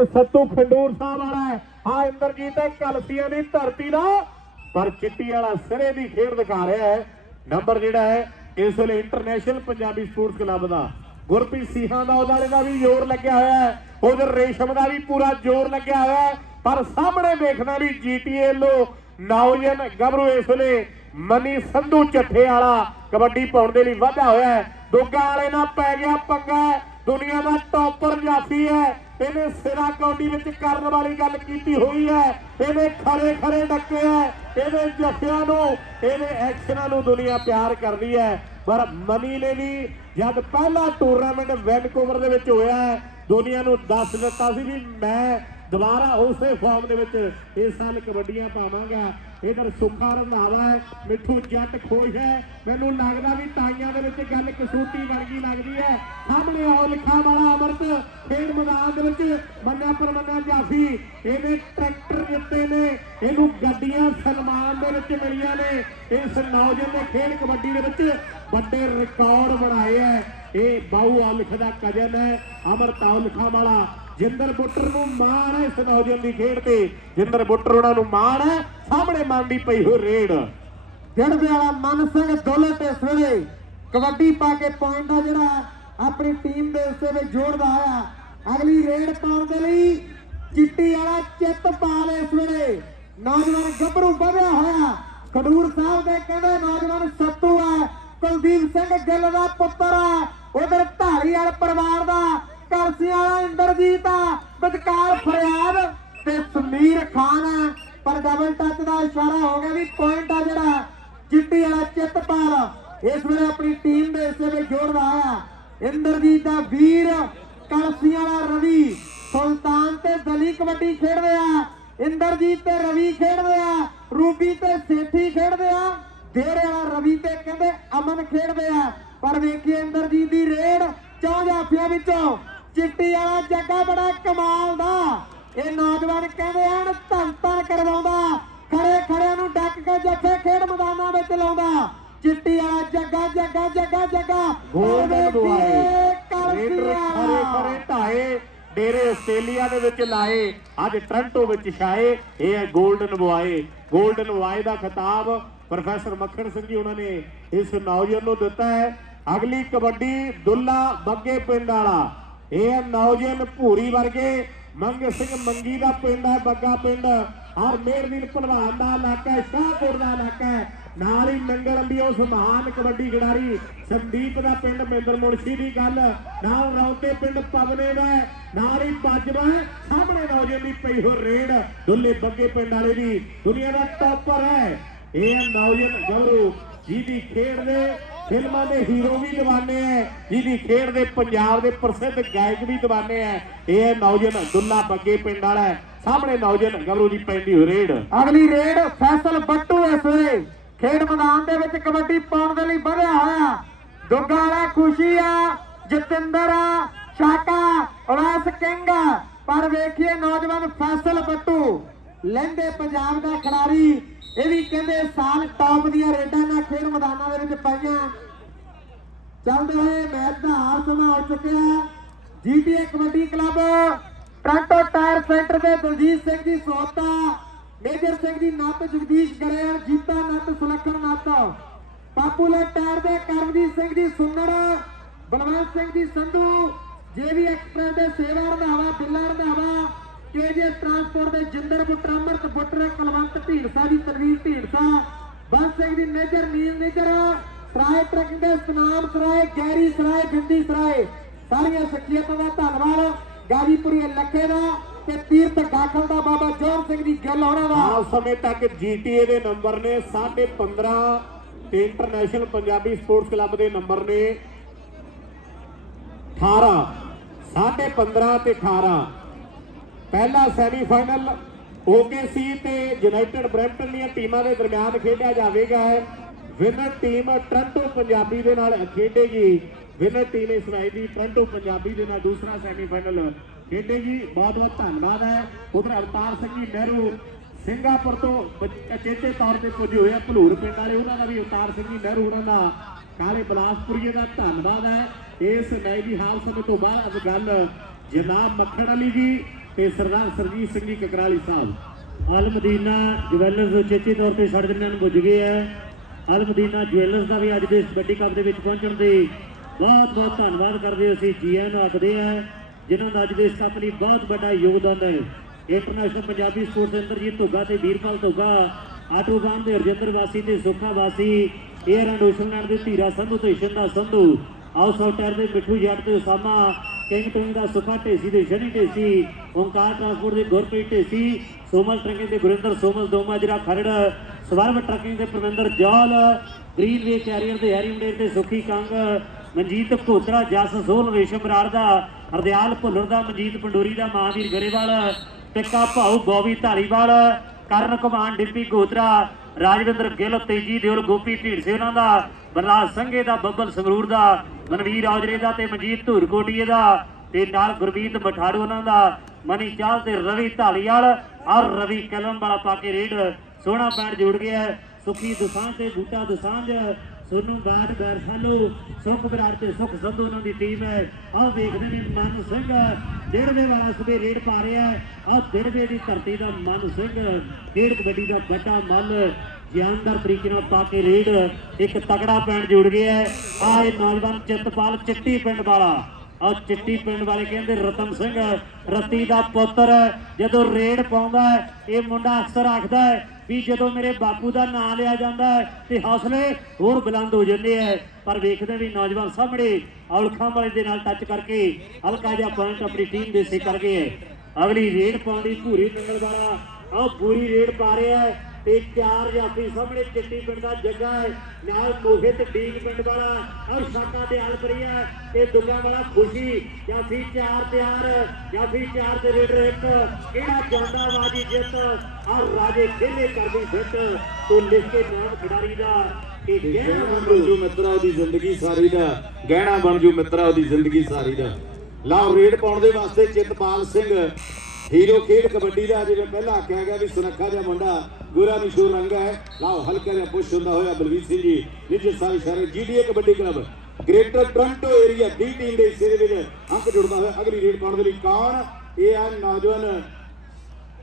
ਹੁਣ ਸੱਤੂ ਖੰਡੂਰ ਸਾਹਿਬ ਵਾਲਾ ਹੈ। ਆ ਇੰਦਰਜੀਤ ਹੈ, ਕਲਸੀਆਂ ਦੀ ਧਰਤੀ ਦਾ। ਪਰ ਚਿੱਟੀ ਵਾਲਾ ਸਿਰੇ ਦੀ ਖੇਡ ਦਿਖਾ ਰਿਹਾ ਹੈ। ਨੰਬਰ ਜਿਹੜਾ ਹੈ, ਇਸ ਵੇਲੇ ਇੰਟਰਨੈਸ਼ਨਲ ਪੰਜਾਬੀ ਸਪੋਰਟਸ ਕਲੱਬ ਦਾ। ਗੁਰਪ੍ਰੀਤ ਸਿੰਘਾਂ ਦਾ ਉਹਦਾਲੇ ਦਾ ਵੀ ਜ਼ੋਰ ਲੱਗਿਆ ਹੋਇਆ ਹੈ। ਉਧਰ ਰੇਸ਼ਮ ਦਾ ਵੀ ਪੂਰਾ ਜ਼ੋਰ ਲੱਗਿਆ ਹੋਇਆ ਹੈ। ਪਰ ਸਾਹਮਣੇ ਦੇਖਣਾ ਵੀ ਜੀਟੀਏ ਲੋ ਨੌਜਵਾਨ ਗੱਭਰੂ ਇਸ ਵੇਲੇ ਮਨੀ ਸੰਧੂ ਚੱਠੇ ਵਾਲਾ ਕਬੱਡੀ ਪਾਉਣ ਦੇ ਲਈ ਵਾਧਾ ਹੋਇਆ ਹੈ। ਦੁੱਗਾ ਵਾਲੇ ਨਾਲ ਪੈ ਗਿਆ ਪੰਗਾ। ਦੁਨੀਆ ਦਾ ਟੌਪਰ ਜਾਫੀ ਹੈ। ਇਹਨੇ ਸਿਰਾ ਕੌਡੀ ਵਿੱਚ ਕਰਨ ਵਾਲੀ ਗੱਲ ਕੀਤੀ ਹੋਈ ਹੈ। ਇਹਨੇ ਖਰੇ ਖਰੇ ਡੱਕੇ ਹੈ। ਇਹਦੇ ਜੱਫਿਆਂ ਨੂੰ, ਇਹਦੇ ਐਕਸ਼ਨਾਂ ਨੂੰ ਦੁਨੀਆ ਪਿਆਰ ਕਰਦੀ ਹੈ। ਪਰ ਮਨੀ ਨੇ ਵੀ ਜਦ ਪਹਿਲਾ ਟੂਰਨਾਮੈਂਟ ਵੈਨਕੂਵਰ ਦੇ ਵਿੱਚ ਹੋਇਆ ਹੈ, ਦੁਨੀਆ ਨੂੰ ਦੱਸ ਦਿੱਤਾ ਸੀ ਵੀ ਮੈਂ ਦੁਬਾਰਾ ਉਸੇ ਫਾਰਮ ਦੇ ਵਿੱਚ ਇਸ ਸਾਲ ਕਬੱਡੀਆਂ ਪਾਵਾਂਗਾ। ਇਧਰ ਸੁੱਖਾ ਰੰਧਾਵਾ ਹੈ, ਮਿੱਠੂ ਜੱਟ ਖੁਸ਼ ਹੈ, ਮੈਨੂੰ ਲੱਗਦਾ ਵੀ ਤਾਈਆਂ ਦੇ ਵਿੱਚ ਗੱਲ ਕਸੂਤੀ ਵਰਗੀ ਲੱਗਦੀ ਹੈ। ਸਾਹਮਣੇ ਆਓ ਲਿਖਾ ਵਾਲਾ ਅਮਰਤ, ਖੇਡ ਮੈਦਾਨ ਦੇ ਵਿੱਚ ਮੰਨਿਆ ਪਰਮੰਨਾ ਜਾਫੀ ਇਹਨੇ ਟਰੈਕਟਰ ਦਿੱਤੇ ਨੇ, ਇਹਨੂੰ ਗੱਡੀਆਂ ਸਨਮਾਨ ਦੇ ਵਿੱਚ ਮਿਲੀਆਂ ਨੇ। ਇਸ ਨੌਜਵਾਨ ਨੇ ਖੇਡ ਕਬੱਡੀ ਦੇ ਵਿੱਚ ਵੱਡੇ ਰਿਕਾਰਡ ਬਣਾਏ ਹੈ। ਇਹ ਬਾਹੂ ਆਲਿਖ ਦਾ ਕਜਨ ਹੈ, ਅਮਰਤ ਆਲਿਖਾ ਵਾਲਾ। ਜਿੰਦਰ ਬੁੱਟਰ ਨੂੰ ਮਾਣ ਹੈ ਇਸ ਨੌਜਵਾਨ ਦੀ ਖੇਡ ਤੇ। ਜਿੰਦਰ ਬੁੱਟਰ ਉਹਨਾਂ ਨੂੰ ਮਾਣ ਹੈ। ਸਾਹਮਣੇ ਮੰਨਦੀ ਪਈ ਹੋਈ ਰੇਡ। ਜੜਦੇ ਵਾਲਾ ਮਨ ਸਿੰਘ ਦੋਲੇ ਤੇ ਇਸ ਕਬੱਡੀ ਪਾ ਕੇ ਪੁਆਇੰਟ ਆ ਜਿਹੜਾ ਆਪਣੀ ਟੀਮ ਦੇ ਹਿੱਸੇ ਵਿੱਚ ਜੋੜਦਾ ਆਇਆ। ਅਗਲੀ ਰੇਡ ਪਾਉਣ ਦੇ ਲਈ ਚਿੱਟੀ ਵਾਲਾ ਚਿੱਤ ਪਾਲ ਇਸ ਵੇਲੇ। ਨੌਜਵਾਨ ਗੱਭਰੂ ਵਧਿਆ ਹੋਇਆ। ਖਡੂਰ ਸਾਹਿਬ ਦੇ ਕਹਿੰਦੇ ਨੌਜਵਾਨ ਸੱਤੂ ਹੈ ਕੁਲਦੀਪ ਸਿੰਘ ਗਿੱਲ ਦਾ ਪੁੱਤਰ ਆ। ਉਧਰ ਧਾਰੀਵਾਲ ਪਰਿਵਾਰ ਦਾ ਕਰਸੀਆਂ ਵਾਲਾ ਇੰਦਰਜੀਤ ਆ ਵਿਚਕਾਰ ਫਰਿਆਦ ਤੇ ਸਮੀਰ ਖਾਨ ਆ। ਪਰ ਡਬਲ ਟੱਚ ਦਾ ਇਸ਼ਾਰਾ ਹੋ ਗਿਆ ਵੀ ਪੁਆਇੰਟ ਆ ਜਿਹੜਾ ਚਿੱਟੀ ਵਾਲਾ ਚਿੱਤਪਾਲ। ਇਸ ਵੇਲੇ ਆਪਣੀ ਟੀਮ ਦੇ ਹਿੱਸੇ ਵਿੱਚ ਜੋੜਦਾ ਆਇਆ। ਇੰਦਰਜੀਤ ਦਾ ਵੀਰ, ਕਲਸੀਆਂ ਵਾਲਾ ਰਵੀ, ਸੁਲਤਾਨ ਤੇ ਦਲੀ ਕਬੱਡੀ ਖੇਡਦੇ ਆ। ਇੰਦਰਜੀਤ ਤੇ ਰਵੀ ਖੇਡਦੇ ਆ, ਰੂਬੀ ਤੇ ਸੇਠੀ ਖੇਡਦੇ ਆ। ਡੇਰੇ ਵਾਲਾ ਰਵੀ ਤੇ ਕਹਿੰਦੇ ਅਮਨ ਖੇਡਦੇ ਆ। ਪਰ ਵੇਖੀਏ ਇੰਦਰਜੀਤ ਦੀ ਰੇਡ ਚੌਂ ਜਾਫੀਆਂ ਵਿੱਚੋਂ। ਚਿੱਟੀ ਵਾਲਾ ਜੱਗਾ ਬੜਾ ਕਮਾਲ ਦਾ। ਇਹ ਨੌਜਵਾਨ ਕਹਿੰਦੇ ਹਨ ਧੰਨ ਧੰਨ ਕਰਵਾਉਂਦਾ। ਖੜੇ ਖੜਿਆਂ ਨੂੰ ਡੱਕ ਕੇ ਜੱਫੇ ਖੇਡ ਮੈਦਾਨਾਂ ਵਿੱਚ ਲਾਉਂਦਾ। ਚਿੱਟੀ ਵਾਲਾ ਜੱਗਾ ਜੱਗਾ ਜੱਗਾ ਜੱਗਾ। ਗੋਲਡਨ ਦੁਆਏ ਰੇਡਰ ਰੇਡਰ ਖਰੇ ਖਰੇ ਢਾਏ ਡੇਰੇ ਆਸਟ੍ਰੇਲੀਆ ਦੇ ਵਿੱਚ ਲਾਏ। ਅੱਜ ਟ੍ਰਾਂਟੋ ਵਿੱਚ ਛਾਏ ਇਹ ਹੈ 골ਡਨ ਬੁਆਏ। 골ਡਨ ਬੁਆਏ ਦਾ ਖਿਤਾਬ ਪ੍ਰੋਫੈਸਰ ਮੱਖਣ ਸਿੰਘ ਜੀ ਉਹਨਾਂ ਨੇ ਇਸ ਨੌਜਵਾਨ ਨੂੰ ਦਿੱਤਾ ਹੈ। ਅਗਲੀ ਕਬੱਡੀ ਦੁੱਲਾ ਬੱਗੇ ਪਿੰਡ ਵਾਲਾ। ਇਹ ਨੌਜਵਾਨ ਭੂਰੀ ਵਰਗੇ, ਮੰਗ ਸਿੰਘ ਮੰਗੀ ਦਾ ਪਿੰਡ ਹੈ, ਬੱਗਾ ਪਿੰਡ। ਔਰ ਮੇਰਵੀਰ ਭਲਵਾਨ ਦਾ ਇਲਾਕਾ ਹੈ, ਸ਼ਾਹਪੁਰ ਦਾ ਇਲਾਕਾ ਹੈ। ਨਾਲ ਹੀ ਨੰਗਲ ਅੰਬੀ ਉਸ ਮਹਾਨ ਕਬੱਡੀ ਖਿਡਾਰੀ ਸੰਦੀਪ ਦਾ ਪਿੰਡ ਮਹਿੰਦਰ ਮੁਨਸ਼ੀ ਦੀ ਗੱਲ। ਨਾਲ ਰੌਤੇ ਪਿੰਡ ਪਵਨੇ ਦਾ ਨਾਲ ਹੀ ਪੱਜਵਾ ਸਾਹਮਣੇ ਨੌਜਵਾਨ ਦੀ ਪਈ ਹੋ ਰੇਡ, ਦੁੱਲੇ ਬੱਗੇ ਪਿੰਡ ਵਾਲੇ ਦੀ। ਦੁਨੀਆ ਦਾ ਟੌਪਰ ਹੈ। ਇਹ ਨੌਜਵਾਨ ਗੌਰੂ ਜਿਹਦੀ ਖੇਡ ਦੇ ਫਿਲਮਾਂ ਦੇ ਹੀਰੋ ਵੀ دیਵਾਨੇ ਐ, ਜਿਹਦੀ ਖੇਡ ਦੇ ਪੰਜਾਬ ਦੇ ਪ੍ਰਸਿੱਧ ਗਾਇਕ ਵੀ دیਵਾਨੇ ਐ। ਇਹ ਹੈ ਨੌਜਨ ਦੁੱਲਾ ਬੱਗੇ ਪਿੰਡ ਵਾਲਾ ਸਾਹਮਣੇ ਨੌਜਨ ਗਬਰੂ ਜੀ ਪੈਂਦੀ ਹੋ ਰੇਡ। ਅਗਲੀ ਰੇਡ ਫੈਸਲ ਬੱਟੂ ਇਸ ਵੇਲੇ। ਖੇਡ ਮੈਦਾਨ ਦੇ ਵਿੱਚ ਕਬੱਡੀ ਪਾਉਣ ਦੇ ਲਈ ਵਧਿਆ ਹੋਇਆ। ਦੁੱਗਾ ਵਾਲਾ ਖੁਸ਼ੀ ਆ, ਜਤਿੰਦਰ ਆ ਸ਼ਾਕਾ ਰਾਸ ਕਿੰਗ ਪਰ ਵੇਖੀਏ ਨੌਜਵਾਨ ਫੈਸਲ ਬੱਟੂ। ਲੈਂਦੇ ਪੰਜਾਬ ਦਾ ਖਿਡਾਰੀ ਇਹ ਵੀ ਕਹਿੰਦੇ ਸਾਲ ਟੌਪ ਦੀਆਂ ਰੇਡਾਂ ਨਾਲ ਖੇਡ ਮੈਦਾਨਾਂ ਦੇ ਵਿੱਚ ਪਾਈਆਂ। ਚੱਲਦੇ ਹੋਏ ਮੈਚ ਦਾ ਹਾਲ ਸਮਾਂ ਹੋ ਚੁੱਕਿਆ। GTA kabaddi club, Toronto tyre centre ਦੇ ਦਲਜੀਤ ਸਿੰਘ ਦੀ ਸੋਹਤਾ ਮੇਜਰ ਸਿੰਘ ਦੀ ਨੱਤ ਜਗਦੀਸ਼ ਗਰੇਰ ਜੀਤਾ ਨੱਤ ਸੁਲੱਖਣ ਨੱਤ। ਪਾਪੂਲਰ ਟਾਇਰ ਦੇ ਕਰਮਜੀਤ ਸਿੰਘ ਦੀ ਸੁੰਨੜ, ਬਲਵੰਤ ਸਿੰਘ ਦੀ ਸੰਧੂ, ਜੇਵੀ ਐਕਸਪ੍ਰੈਸ ਦੇ ਸੇਵਾ ਰੰਧਾਵਾ ਬਿੱਲਾ ਰੰਧਾਵਾ। ਕੇਜੇ ਟਰਾਂਸਪੋਰਟ ਦੇ ਜਿੰਦਰ ਬੁੱਟਰ ਅਮਰਤ ਬੁੱਟਰ ਕੁਲਵੰਤ ਢੀਂਡਸਾ ਦੀ ਤਨਵੀਰ ਢੀਂਡਸਾ। ਬੰਸ ਸਿੰਘ ਦੀ ਮੇਜਰ ਨੀਲ ਨਿਜਰ, ਸਰਾਏ ਟਰੱਕ ਦੇ ਸਨਾਮ ਸਰਾਏ, ਗੈਰੀ ਸਰਾਏ, ਬਿੰਦੀ ਸਰਾਏ। ਸਾਰੀਆਂ ਸ਼ਖਸੀਅਤਾਂ ਦਾ ਧੰਨਵਾਦ। ਗਾਜੀਪੁਰੀ ਲੱਖੇ ਦਾ ਤੇ ਤੀਰਥ ਦਾਖਲ ਦਾ ਬਾਬਾ ਜੋਨ ਸਿੰਘ ਦੀ ਗੱਲ ਹੋਣਾ ਦਾ। ਹਾਲ ਸਮੇਂ ਤੱਕ ਜੀਟੀਏ ਦੇ ਨੰਬਰ ਨੇ 15.5 ਤੇ ਇੰਟਰਨੈਸ਼ਨਲ ਪੰਜਾਬੀ ਸਪੋਰਟਸ ਕਲੱਬ ਦੇ ਨੰਬਰ ਨੇ 18 15.5 ਤੇ 18 ਪਹਿਲਾ ਸੈਮੀਫਾਈਨਲ OKC ਤੇ ਯੂਨਾਈਟਿਡ ਬ੍ਰੈਂਪਟਨ ਦੀਆਂ ਟੀਮਾਂ ਦੇ ਦਰਮਿਆਨ ਖੇਡਿਆ ਜਾਵੇਗਾ। ਵਿਨਰ ਟੀਮ ਟ੍ਰਾਂਟੋ ਪੰਜਾਬੀ ਦੇ ਨਾਲ ਖੇਡੇਗੀ। ਵਿਨਰ ਟੀਮ ਇਸ ਦੀ ਟ੍ਰਾਂਟੋ ਪੰਜਾਬੀ ਦੇ ਨਾਲ ਦੂਸਰਾ ਸੈਮੀਫਾਈਨਲ ਖੇਡੇਗੀ। ਬਹੁਤ ਬਹੁਤ ਧੰਨਵਾਦ ਹੈ। ਉਧਰ ਅਵਤਾਰ ਸਿੰਘ ਜੀ ਨਹਿਰੂ ਸਿੰਗਾਪੁਰ ਤੋਂ ਬ- ਤੌਰ ਤੇ ਪੁੱਜੇ ਹੋਏ ਆ ਭਲੂਰ ਪਿੰਡ ਵਾਲੇ। ਉਹਨਾਂ ਦਾ ਵੀ ਅਵਤਾਰ ਸਿੰਘ ਜੀ ਨਹਿਰੂ ਉਹਨਾਂ ਦਾ ਕਾਲੇ ਬਲਾਸਪੁਰੀਏ ਦਾ ਧੰਨਵਾਦ ਹੈ। ਇਸ ਮੈਚ ਦੀ ਹਾਲ ਸਮੇਂ ਤੋਂ ਬਾਅਦ ਅੱਜ ਗੱਲ ਜਨਾਬ ਮੱਖਣ ਅਲੀ ਜੀ। ਤੇ ਸਰਦਾਰ ਸਰਜੀਤ ਸਿੰਘ ਜੀ ਕਕਰਾਲੀ ਸਾਹਿਬ। ਅਲ ਮਦੀਨਾ ਜਵੈਲਰਸ ਉਚੇਚੇ ਤੌਰ ਤੇ ਸਾਡੇ ਦਰਮਿਆਨ ਪੁੱਜ ਗਏ ਹੈ ਅਲ ਮਦੀਨਾ ਜਵੈਲਰਸ ਦਾ ਵੀ ਅੱਜ ਦੇ ਇਸ ਕਬੱਡੀ ਕੱਪ ਦੇ ਵਿੱਚ ਪਹੁੰਚਣ ਦੇ ਬਹੁਤ ਬਹੁਤ ਧੰਨਵਾਦ ਕਰਦੇ ਅਸੀਂ ਜੀਆਂ ਨੂੰ ਆਖਦੇ ਹਾਂ ਜਿਨ੍ਹਾਂ ਦਾ ਅੱਜ ਦੇ ਇਸ ਕੱਪ ਲਈ ਬਹੁਤ ਵੱਡਾ ਯੋਗਦਾਨ ਹੈ। ਇੰਟਰਨੈਸ਼ਨਲ ਪੰਜਾਬੀ ਸਪੋਰਟਸ ਇੰਦਰਜੀਤ ਧੋਗਾ ਤੇ ਵੀਰਪਾਲ ਧੁੱਗਾ ਆਟੋਗਾਮ ਦੇ ਰਜਿੰਦਰ ਵਾਸੀ ਤੇ ਸੁੱਖਾ ਵਾਸੀ, ਏਅਰ ਐਂਡ ਓਸ਼ਨ ਲੈਂਡ ਦੇ ਧੀਰਾ ਸੰਧੂ ਤੇ Shinda Sandhu. House of tyre ਦੇ ਮਿੱਠੂ ਜੱਟ ਤੇ ਉਸਾਮਾ, ਕਿੰਗ ਟਿੰਗ ਦਾ ਸੁਖਾ ਢੇਸੀ ਦੇ ਸ਼ਨੀ ਢੇਸੀ ਓਮਕਾਰ ਟਰਾਂਸਪੋਰਟ ਦੇ ਗੁਰਪ੍ਰੀਤ ਢੇਸੀ, ਸੋਮਲ ਟਰਕਿੰਗ ਦੇ ਗੁਰਿੰਦਰ, ਸੋਮਲ ਦੋਮਾ ਜਿਹੜਾ ਖਰੜ ਸਵਰਵ ਟਰਕਿੰਗ ਦੇ Parvinder Jaul green way carrier ਦੇ ਹੈਰੀ ਮੰਡੇਰ ਤੇ ਸੁਖੀ ਕੰਗ, ਮਨਜੀਤ ਘੋਤਰਾ ਜਸ ਸੋਲ, ਰੇਸ਼ਮ ਬਰਾੜ ਦਾ, ਹਰਦਿਆਲ ਭੁੱਲਰ ਦਾ, ਮਨਜੀਤ ਪੰਡੋਰੀ ਦਾ, ਮਹਾਵੀਰ ਗਰੇਵਾਲ, ਟਿੱਕਾ ਭਾਊ ਬੋਵੀ ਧਾਰੀਵਾਲ ਕਰਨ ਕੁਮਾਨ, ਡਿੱਪੀ ਗੋਤਰਾ ਰਾਜਵਿੰਦਰ ਗਿੱਲ ਤੇਜੀ ਦਿਓਲ ਗੋਪੀ ਢੀਂਡਸੇ ਉਹਨਾਂ ਦਾ ਬਰਨਾਲ ਸੰਘੇ ਦਾ, ਬੱਬਲ ਸੰਗਰੂਰ ਦਾ, ਮਨਵੀਰ ਔਜਰੇ ਦਾ ਤੇ ਮਨਜੀਤ ਧੂਰਕੋਟੀਏ ਦਾ ਤੇ ਨਾਲ ਗੁਰਮੀਤ ਮਠਾੜੂ ਉਹਨਾਂ ਦਾ, ਮਨੀ ਚਾਲ ਤੇ ਰਵੀ ਢਾਲੀਵਾਲ ਔਰ ਰਵੀ ਕਲਮ ਵਾਲਾ ਪਾ ਕੇ ਰੇਡ ਸੋਹਣਾ ਪੈਰ ਜੁੜ ਗਿਆ ਹੈ। ਸੁਖੀ ਦੁਸਾਂਝ ਤੇ ਬੂਟਾ ਦੁਸਾਂਝ ਸੋਨੂੰ ਬਾਟ ਗਰਸਾਲੂ ਸੁਖ ਬਰਾੜ ਤੇ ਸੁਖ ਸੰਧੂ ਉਹਨਾਂ ਦੀ ਟੀਮ ਹੈ। ਆਹ ਵੇਖਦੇ ਨੇ ਮਨ ਸਿੰਘ ਡੇਢਵੇ ਵਾਲਾ ਸਵੇ ਰੇਡ ਪਾ ਰਿਹਾ ਹੈ। ਆਹ ਡੇਢਵੇ ਦੀ ਧਰਤੀ ਦਾ ਮਨ ਸਿੰਘ, ਖੇਡ ਕਬੱਡੀ ਦਾ ਵੱਡਾ ਮੱਲ ਜਾਨਦਾਰ ਤਰੀਕੇ ਨਾਲ ਪਾ ਕੇ ਰੇਡ, ਇੱਕ ਤਕੜਾ ਪੈਣ ਜੁੜ ਗਿਆ ਹੈ। ਆਹ ਇਹ ਨੌਜਵਾਨ ਚਿੱਤਪਾਲ ਚਿੱਟੀ ਪਿੰਡ ਵਾਲਾ ਆ ਚਿੱਟੀ ਪਿੰਡ ਵਾਲੇ ਕਹਿੰਦੇ ਰਤਨ ਸਿੰਘ, ਰਤੀ ਦਾ ਪੁੱਤਰ, ਜਦੋਂ ਰੇਡ ਪਾਉਂਦਾ ਇਹ ਮੁੰਡਾ ਅਕਸਰ ਆਖਦਾ ਹੈ ਵੀ ਜਦੋਂ ਮੇਰੇ ਬਾਪੂ ਦਾ ਨਾਂ ਲਿਆ ਜਾਂਦਾ ਹੈ ਤੇ ਹੌਸਲੇ ਹੋਰ ਬੁਲੰਦ ਹੋ ਜਾਂਦੇ ਹੈ। ਪਰ ਵੇਖਦੇ ਵੀ ਨੌਜਵਾਨ ਸਾਹਮਣੇ ਔਲਖਾਂ ਵਾਲੇ ਦੇ ਨਾਲ ਟੱਚ ਕਰਕੇ ਹਲਕਾ ਜਿਹਾ ਪੁਆਇੰਟ ਆਪਣੀ ਟੀਮ ਦੇ ਸੇ ਕਰ ਗਏ ਹੈ। ਅਗਲੀ ਰੇਡ ਪਾਉਂਦੀ ਭੂਰੀ ਨੰਗਲ ਵਾਲਾ, ਆਹ ਪੂਰੀ ਰੇਡ ਪਾ ਰਿਹਾ ਹੈ। ਤੇ ਚਾਰ ਜਾਫੀ ਸਾਹਮਣੇ ਚਿੱਟੀ ਪਿੰਡ ਦਾ ਜੱਗਾ ਹੈ ਨਾਲ ਮੋਹਿਤ ਡੀਗ ਪਿੰਡ ਵਾਲਾ ਔਰ ਸਾਕਾ ਦੇ ਹਲਪਰੀਆ ਤੇ ਦੁੱਗਾ ਵਾਲਾ ਖੁਸ਼ੀ ਜਾਫੀ ਚਾਰ ਤਿਆਰ ਜਾਫੀ ਚਾਰ ਤੇ ਰੇਡਰ ਇੱਕ ਕਿਹੜਾ ਜਾਂਦਾ ਬਾਜੀ ਜਿੱਤ? ਔਰ ਰਾਜੇ ਖੇਲੇ ਕਰਦੀ ਫਿੱਟ ਤੋ ਲਿਖ ਕੇ ਨਾਮ ਖਿਡਾਰੀ ਦਾ ਗਹਿਣਾ ਬਣ ਜੂ ਮਿੱਤਰਾ ਉਹਦੀ ਜ਼ਿੰਦਗੀ ਸਾਰੀ ਦਾ ਗਹਿਣਾ ਬਣ ਜੂ ਮਿੱਤਰਾ ਉਹਦੀ ਜ਼ਿੰਦਗੀ ਸਾਰੀ ਦਾ। ਲਓ ਰੇਡ ਪਾਉਣ ਦੇ ਵਾਸਤੇ ਚਿਤਪਾਲ ਸਿੰਘ। ਹੀਰੋ ਖੇਡ ਕਬੱਡੀ ਦਾ ਜਿਵੇਂ ਪਹਿਲਾਂ ਆਖਿਆ ਗਿਆ ਵੀ ਸੁਨੱਖਾ ਜਿਹਾ ਮੁੰਡਾ ਗੋਰਾ ਨਿਸ਼ੂਰ ਰੰਗਾ ਹੈ। ਲਓ, ਹਲਕਾ ਜਿਹਾ ਪੁਸ਼ ਹੁੰਦਾ ਹੋਇਆ ਬਲਵੀਰ ਸਿੰਘ ਜੀ, ਨਿੱਜੀ ਸਾਰੀ ਸ਼ਹਿਰ GDA kabaddi club greater Toronto area ਦੀ ਟੀਮ ਦੇ ਹਿੱਸੇ ਦੇ ਵਿੱਚ ਅੰਕ ਜੁੜਦਾ ਹੋਇਆ ਅਗਲੀ ਰੇਡ ਪਾਉਣ ਦੇ ਲਈ ਕੌਣ? ਇਹ ਆ ਨੌਜਵਾਨ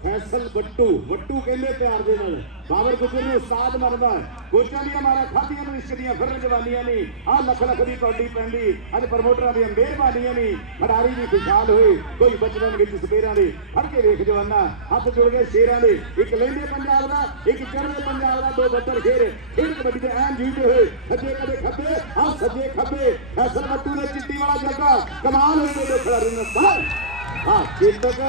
ਫੈਸਲ ਬੱਟੂ ਬੱਟੂ ਕਹਿੰਦੇ ਪਿਆਰ ਦੇ ਨਾਲ। ਬਾਬਰ ਗੁੱਜਰ ਨੂੰ ਉਸਤਾਦ ਮੰਨਦਾ ਹੈ। ਦੀਆਂ ਮਾਰਾ ਖਾਧੀਆਂ ਨੂੰ ਦੀਆਂ ਫਿਰ ਜਵਾਨੀਆਂ ਨਹੀਂ ਆਹ ਲੱਖ ਲੱਖ ਦੀ ਕੌਡੀ ਪੈਂਦੀ ਅੱਜ ਪ੍ਰਮੋਟਰਾਂ ਦੀਆਂ ਮਿਹਰਬਾਨੀਆਂ ਨਹੀਂ ਖਿਡਾਰੀ ਵੀ ਖੁਸ਼ਹਾਲ ਹੋਏ। ਕੋਈ ਬਚਪਨ ਵਿੱਚ ਸਪੇਰਾਂ ਦੇ ਫੜ ਕੇ ਵੇਖ ਜਵਾਨਾ, ਹੱਥ ਜੁੜ ਗਏ ਸ਼ੇਰਾਂ ਦੇ। ਇੱਕ ਲੈਂਦੇ ਪੰਜਾਬ ਦਾ, ਇੱਕ ਚੜ੍ਹਦੇ ਪੰਜਾਬ ਦਾ, ਦੋ ਬੱਤਰ ਖੇਰ। ਖੇਡ ਕਬੱਡੀ ਦੇ ਐਨ ਜੀਤੇ ਹੋਏ ਸੱਜੇ ਕਦੇ ਖੱਬੇ ਆਹ ਸੱਜੇ ਖੱਬੇ। ਫੈਸਲ ਬੱਟੂ ਨੇ ਚਿੱਟੀ ਵਾਲਾ ਜੱਗਾ। ਕਮਾਲ ਹੋਏ ਨੇ ਖਿਡਾਰੀ ਨੇ। ਬਾਹਰ ਹਾਂ ਚੇਤਕ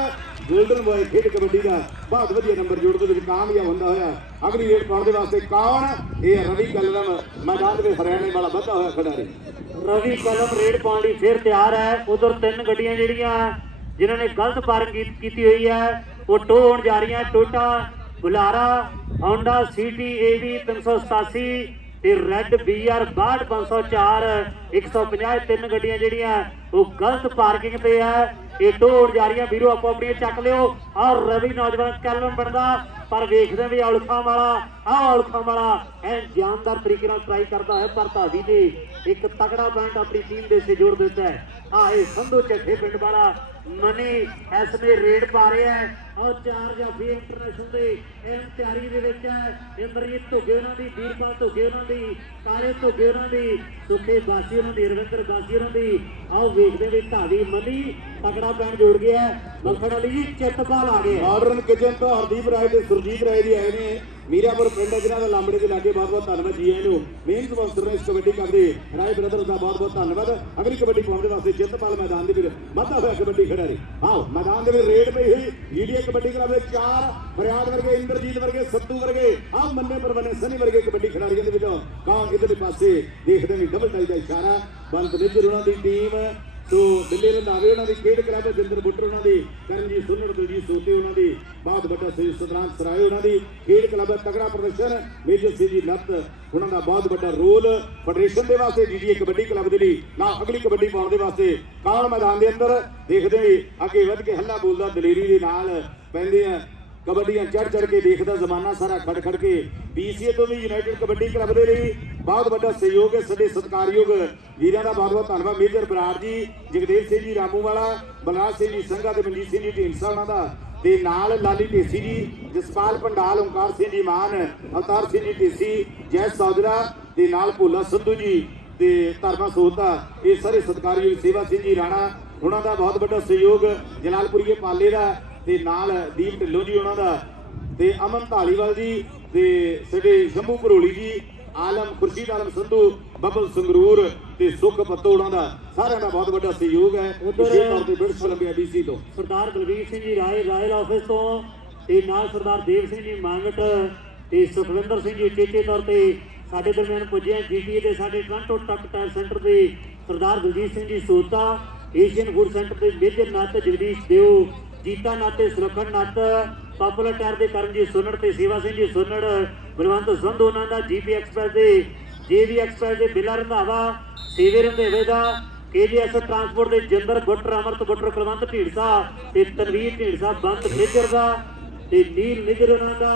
ਗੋਲਡਨ ਬॉय ਖੇਡ ਕਬੱਡੀ ਦਾ ਬਹੁਤ ਵਧੀਆ ਨੰਬਰ ਜੋੜ ਦੇ ਵਿੱਚ ਕਾਮਯਾਬ ਹੁੰਦਾ ਹੋਇਆ। ਅਗਲੀ ਰੇਡ ਪਾਉਣ ਦੇ ਵਾਸਤੇ ਕੌਣ? ਇਹ ਰਵੀ ਕਲਮ, ਮੈਦਾਨ ਦੇ ਹਰਿਆਣੇ ਵਾਲਾ ਵੱਧਾ ਹੋਇਆ ਖਿਡਾਰੀ। ਰਵੀ ਕਲਮ ਰੇਡ ਪਾਉਣ ਲਈ ਫਿਰ ਤਿਆਰ ਹੈ। ਉਧਰ ਤਿੰਨ ਗੱਡੀਆਂ ਜਿਹੜੀਆਂ ਜਿਨ੍ਹਾਂ ਨੇ ਗਲਤ ਪਾਰਕਿੰਗ ਕੀਤੀ ਹੋਈ ਹੈ, ਉਹ ਟੋ ਹੋਣ ਜਾ ਰਹੀਆਂ। ਟੋਟਾ, ਬੁਲਾਰਾ Honda ਸਿਟੀ AV 387 ਤੇ ਰੈੱਡ BR 62504 150 ਤਿੰਨ ਗੱਡੀਆਂ ਜਿਹੜੀਆਂ, ਉਹ ਗਲਤ ਪਾਰਕਿੰਗ ਤੇ ਹੈ। ਇਹ ਟੋ ਹੋਣ ਜਾ ਰਹੀਆਂ ਵੀਰੋ, ਆਪੋ ਆਪਣੀਆਂ ਚੱਕ ਲਿਓ। ਔਰ ਰਵੀ ਨੌਜਵਾਨ ਕਲਮ ਬਣਦਾ। ਪਰ ਵੇਖਦੇ ਵੀ ਔਲਖਾਂ ਵਾਲਾ, ਆਹ ਔਲਖਾਂ ਵਾਲਾ ਐ ਜਾਨਦਾਰ ਤਰੀਕੇ ਨਾਲ ਟਰਾਈ ਕਰਦਾ ਹੈ, ਪਰ ਧਾਵੀ ਨੇ ਇੱਕ ਤਗੜਾ ਪੁਆਇੰਟ ਆਪਣੀ ਟੀਮ ਦੇ ਸੇ ਜੋੜ ਦਿੱਤਾ ਹੈ। ਆ ਇਹ ਸੰਧੂ ਚੱਠੇ ਪਿੰਡ ਵਾਲਾ ਮਨੀ ਇਸ ਰੇਡ ਪਾ ਰਿਹਾ ਹੈ ਔਰ ਚਾਰ ਜਾਫੀ ਇੰਟਰਨੈਸ਼ਨਲ ਦੇ ਇਹ ਤਿਆਰੀ ਦੇ ਵਿੱਚ ਹੈ। ਇੰਦਰਜੀਤ ਧੁੱਗੇ ਉਹਨਾਂ ਦੀ, ਵੀਰਪਾਲ ਧੁੱਗੇ ਉਹਨਾਂ ਦੀ, ਕਾਲੇ ਧੁੱਗੇ ਉਹਨਾਂ ਦੀ, ਸੁਖੇ ਬਾਸੀ ਉਹਨਾਂ ਦੀ, ਰਵਿੰਦਰ ਬਾਸੀ ਉਹਨਾਂ ਦੀ। ਆਓ ਵੇਖਦੇ ਵੀ ਢਾਵੀ ਮਨੀ ਤਗੜਾ ਪੈਣ ਜੋੜ ਗਿਆ ਮੱਖਣ ਵਾਲੀ ਜੀ ਚਿੱਤਪਾਲ ਆ ਗਿਆ ਮਾਡਰਨ ਕਿਚਨ ਤੋਂ ਹਰਦੀਪ ਰਾਏ ਤੇ ਸੁਰਜੀਤ ਰਾਏ ਜੀ ਆਏ ਨੇ। ਮੀਰਾਪੁਰ ਪਿੰਡ ਜਿਨ੍ਹਾਂ ਦਾ ਲਾਂਬੜੇ ਦੇ ਲਾਗੇ ਬਹੁਤ ਬਹੁਤ ਧੰਨਵਾਦ ਜੀ ਆਇਆਂ ਨੂੰ। ਮੇਨ ਸਪਾਂਸਰ ਇਸ ਕਬੱਡੀ ਕੱਪ ਦੇ ਰਾਏ ਬ੍ਰਦਰਸ ਦਾ ਬਹੁਤ ਬਹੁਤ ਧੰਨਵਾਦ। ਅਗਲੀ ਕਬੱਡੀ ਪਾਉਣ ਦੇ ਵਾਸਤੇ ਜਿੱਤਪਾਲ ਮੈਦਾਨ ਦੇ ਵਿੱਚ ਵਾਧਾ ਹੋਇਆ ਕਬੱਡੀ ਖਿਡਾਰੀ। ਆਓ, ਮੈਦਾਨ ਦੇ ਵਿੱਚ ਰੇਡ ਪਈ ਹੋਈ ਜੀਡੀਏ ਕਬੱਡੀ ਕਲੱਬ ਦੇ ਚਾਰ ਫਰਿਆਦ ਵਰਗੇ, ਇੰਦਰਜੀਤ ਵਰਗੇ, ਸੱਤੂ ਵਰਗੇ, ਆਹ ਮੰਨੇ ਪਰਵਨੇ ਸਨੀ ਵਰਗੇ ਕਬੱਡੀ ਖਿਡਾਰੀਆਂ ਦੇ ਵਿੱਚੋਂ। ਕੌਣ ਇਧਰਲੇ ਪਾਸੇ ਦੇਖਦੇ ਨੇ ਡਬਲ ਟਾਈ ਦਾ ਇਸ਼ਾਰਾ। ਬੰਦ ਨਿੱਜਰ ਉਹਨਾਂ ਦੀ ਟੀਮ ਸੋ ਦਿੱਲੀ ਰੰਧਾਵੇ ਉਹਨਾਂ ਦੀ ਖੇਡ ਕਲੱਬ ਜਿੰਦਰ ਬੁੱਟਰ ਉਹਨਾਂ ਦੀ, ਕਰਨਜੀਤ ਸੁਨਰ ਦਲਜੀਤ ਸੋਤੇ ਉਹਨਾਂ ਦੀ ਬਹੁਤ ਵੱਡਾ ਸ੍ਰੀ ਸਤਰਾਮ ਸਰਾਏ ਉਹਨਾਂ ਦੀ ਖੇਡ ਕਲੱਬ ਤਗੜਾ ਪ੍ਰਦਰਸ਼ਨ, ਮੇਜਰ ਸਿੰਘ ਜੀ ਲੱਤ, ਉਹਨਾਂ ਦਾ ਬਹੁਤ ਵੱਡਾ ਰੋਲ, ਫੈਡਰੇਸ਼ਨ ਦੇ ਵਾਸਤੇ ਜੀਡੀਏ ਕਬੱਡੀ ਕਲੱਬ ਦੇ ਲਈ, ਨਾ ਅਗਲੀ ਕਬੱਡੀ ਪਾਉਣ ਦੇ ਵਾਸਤੇ, ਕਾਲ ਮੈਦਾਨ ਦੇ ਅੰਦਰ ਦੇਖਦੇ ਵੀ ਅੱਗੇ ਵੱਧ ਕੇ ਹੱਲਾ ਬੋਲਦਾ ਦਲੇਰੀ ਦੇ ਨਾਲ ਪੈਂਦੇ ਆ। ਕਬੱਡੀਆਂ ਚੜ ਚੜ ਕੇ ਦੇਖਦਾ ਜ਼ਮਾਨਾ ਸਾਰਾ ਖੜ ਖੜ ਕੇ। BCA ਤੋਂ ਵੀ ਯੂਨਾਈਟਿਡ ਕਬੱਡੀ ਕਲੱਬ ਦੇ ਲਈ ਬਹੁਤ ਵੱਡਾ ਸਹਿਯੋਗ ਹੈ ਸਾਡੇ ਸਤਿਕਾਰਯੋਗ। ਵੀਰਾਂ ਦਾ ਬਹੁਤ ਬਹੁਤ ਧੰਨਵਾਦ। ਮੇਜਰ ਬਰਾੜ ਜੀ, ਜਗਦੇਵ ਸਿੰਘ ਜੀ ਰਾਮੂਵਾਲਾ ਬਲਰਾਜ ਸਿੰਘ ਜੀ, ਸੰਘਾ ਤੇ ਮਨਜੀਤ ਸਿੰਘ ਜੀ, ਢੀਂਡਸਾ ਉਹਨਾਂ ਦਾ। ਤੇ ਨਾਲ ਲਾਲੀ ਢੇਸੀ ਜੀ, ਜਸਪਾਲ ਪੰਡਾਲ ਓਮਕਾਰ ਸਿੰਘ ਜੀ, ਮਾਨ, ਅਵਤਾਰ ਸਿੰਘ ਜੀ, ਢੇਸੀ, ਜੈ ਸੌਦਰਾ ਤੇ ਨਾਲ ਭੋਲਾ ਸੰਧੂ ਜੀ ਤੇ ਧਰਮਾ ਸੋਤਾ। ਇਹ ਸਾਰੇ ਸਤਿਕਾਰਯੋਗ ਸੇਵਾ ਸਿੰਘ ਜੀ, ਰਾਣਾ, ਉਹਨਾਂ ਦਾ ਬਹੁਤ ਵੱਡਾ ਸਹਿਯੋਗ। ਜਲਾਲਪੁਰੀਏ ਪਾਲੇ ਦਾ ਤੇ ਨਾਲ ਦੀਪ ਢਿੱਲੋਂ ਜੀ ਉਹਨਾਂ ਦਾ ਤੇ ਅਮਨ ਧਾਲੀਵਾਲ ਜੀ ਤੇ ਸਾਡੇ ਸ਼ੰਭੂ ਭਰੋਲੀ ਜੀ ਆਲਮ ਖੁਰਸ਼ੀਦ ਆਲਮ ਸੰਧੂ ਬੱਬਲ ਸੰਗਰੂਰ ਤੇ ਸੁਖ ਪੱਤੋੜਾਂ ਦਾ ਸਾਰਿਆਂ ਦਾ ਬਹੁਤ ਵੱਡਾ ਸਹਿਯੋਗ ਹੈ। ਤੌਰ ਤੇ ਬਿਰਸ ਕੋਲੰਬੀਆ ਡੀਸੀ ਤੋਂ। ਸਰਦਾਰ ਬਲਵੀਰ ਸਿੰਘ ਜੀ ਰਾਏ ਰਾਇਲ ਆਫਿਸ ਤੋਂ ਤੇ ਨਾਲ ਸਰਦਾਰ ਦੇਵ ਸਿੰਘ ਜੀ ਮੰਗਟ ਤੇ ਸੁਖਵਿੰਦਰ ਸਿੰਘ ਜੀ ਚੇਚੇ ਤੌਰ ਤੇ ਸਾਡੇ ਦਰਮਿਆਨ ਪੁੱਜੇ ਆ ਜੀਟੀਏ ਦੇ ਸਾਡੇ ਟ੍ਰਾਂਟੋ ਟੱਕ ਟਾਇਰ ਸੈਂਟਰ ਦੇ Sardar Baljit Singh ji Sota Asian food centre ਦੇ ਮੇਜਰ ਨੱਤ ਜਗਦੀਸ਼ ਦਿਓ ਜੀਤਾ ਨਾਤੇ ਸੁਰੱਖਣ ਨੱਤ ਪਾਪੂਲਰ ਟਾਇਰ ਦੇ ਕਰਮਜੀਤ ਸੁਨੜ ਤੇ ਸੇਵਾ ਸਿੰਘ ਜੀ ਸੁਨੜ, ਬਲਵੰਤ ਸੰਧੂ ਉਹਨਾਂ ਦਾ ਜੀਪੀ ਐਕਸਪ੍ਰੈਸ ਦੇ, ਜੇਵੀ ਐਕਸਪ੍ਰੈਸ ਦੇ ਬਿੱਲਾ ਰੰਧਾਵਾ, ਸੇਵੇ ਰੰਧੇਵੇ ਦਾ, ਕੇਜੀਐਸ ਟਰਾਂਸਪੋਰਟ ਦੇ ਜਿੰਦਰ ਗੁੱਟਰ, ਅਮਰਤ ਗੁੱਟਰ, ਕੁਲਵੰਤ ਢੀਂਡਸਾ ਤੇ ਤਨਵੀਰ ਢੀਂਡਸਾ, ਬੰਤ ਮੇਜਰ ਦਾ ਤੇ ਨੀਲ ਨਿਜਰ ਉਹਨਾਂ ਦਾ,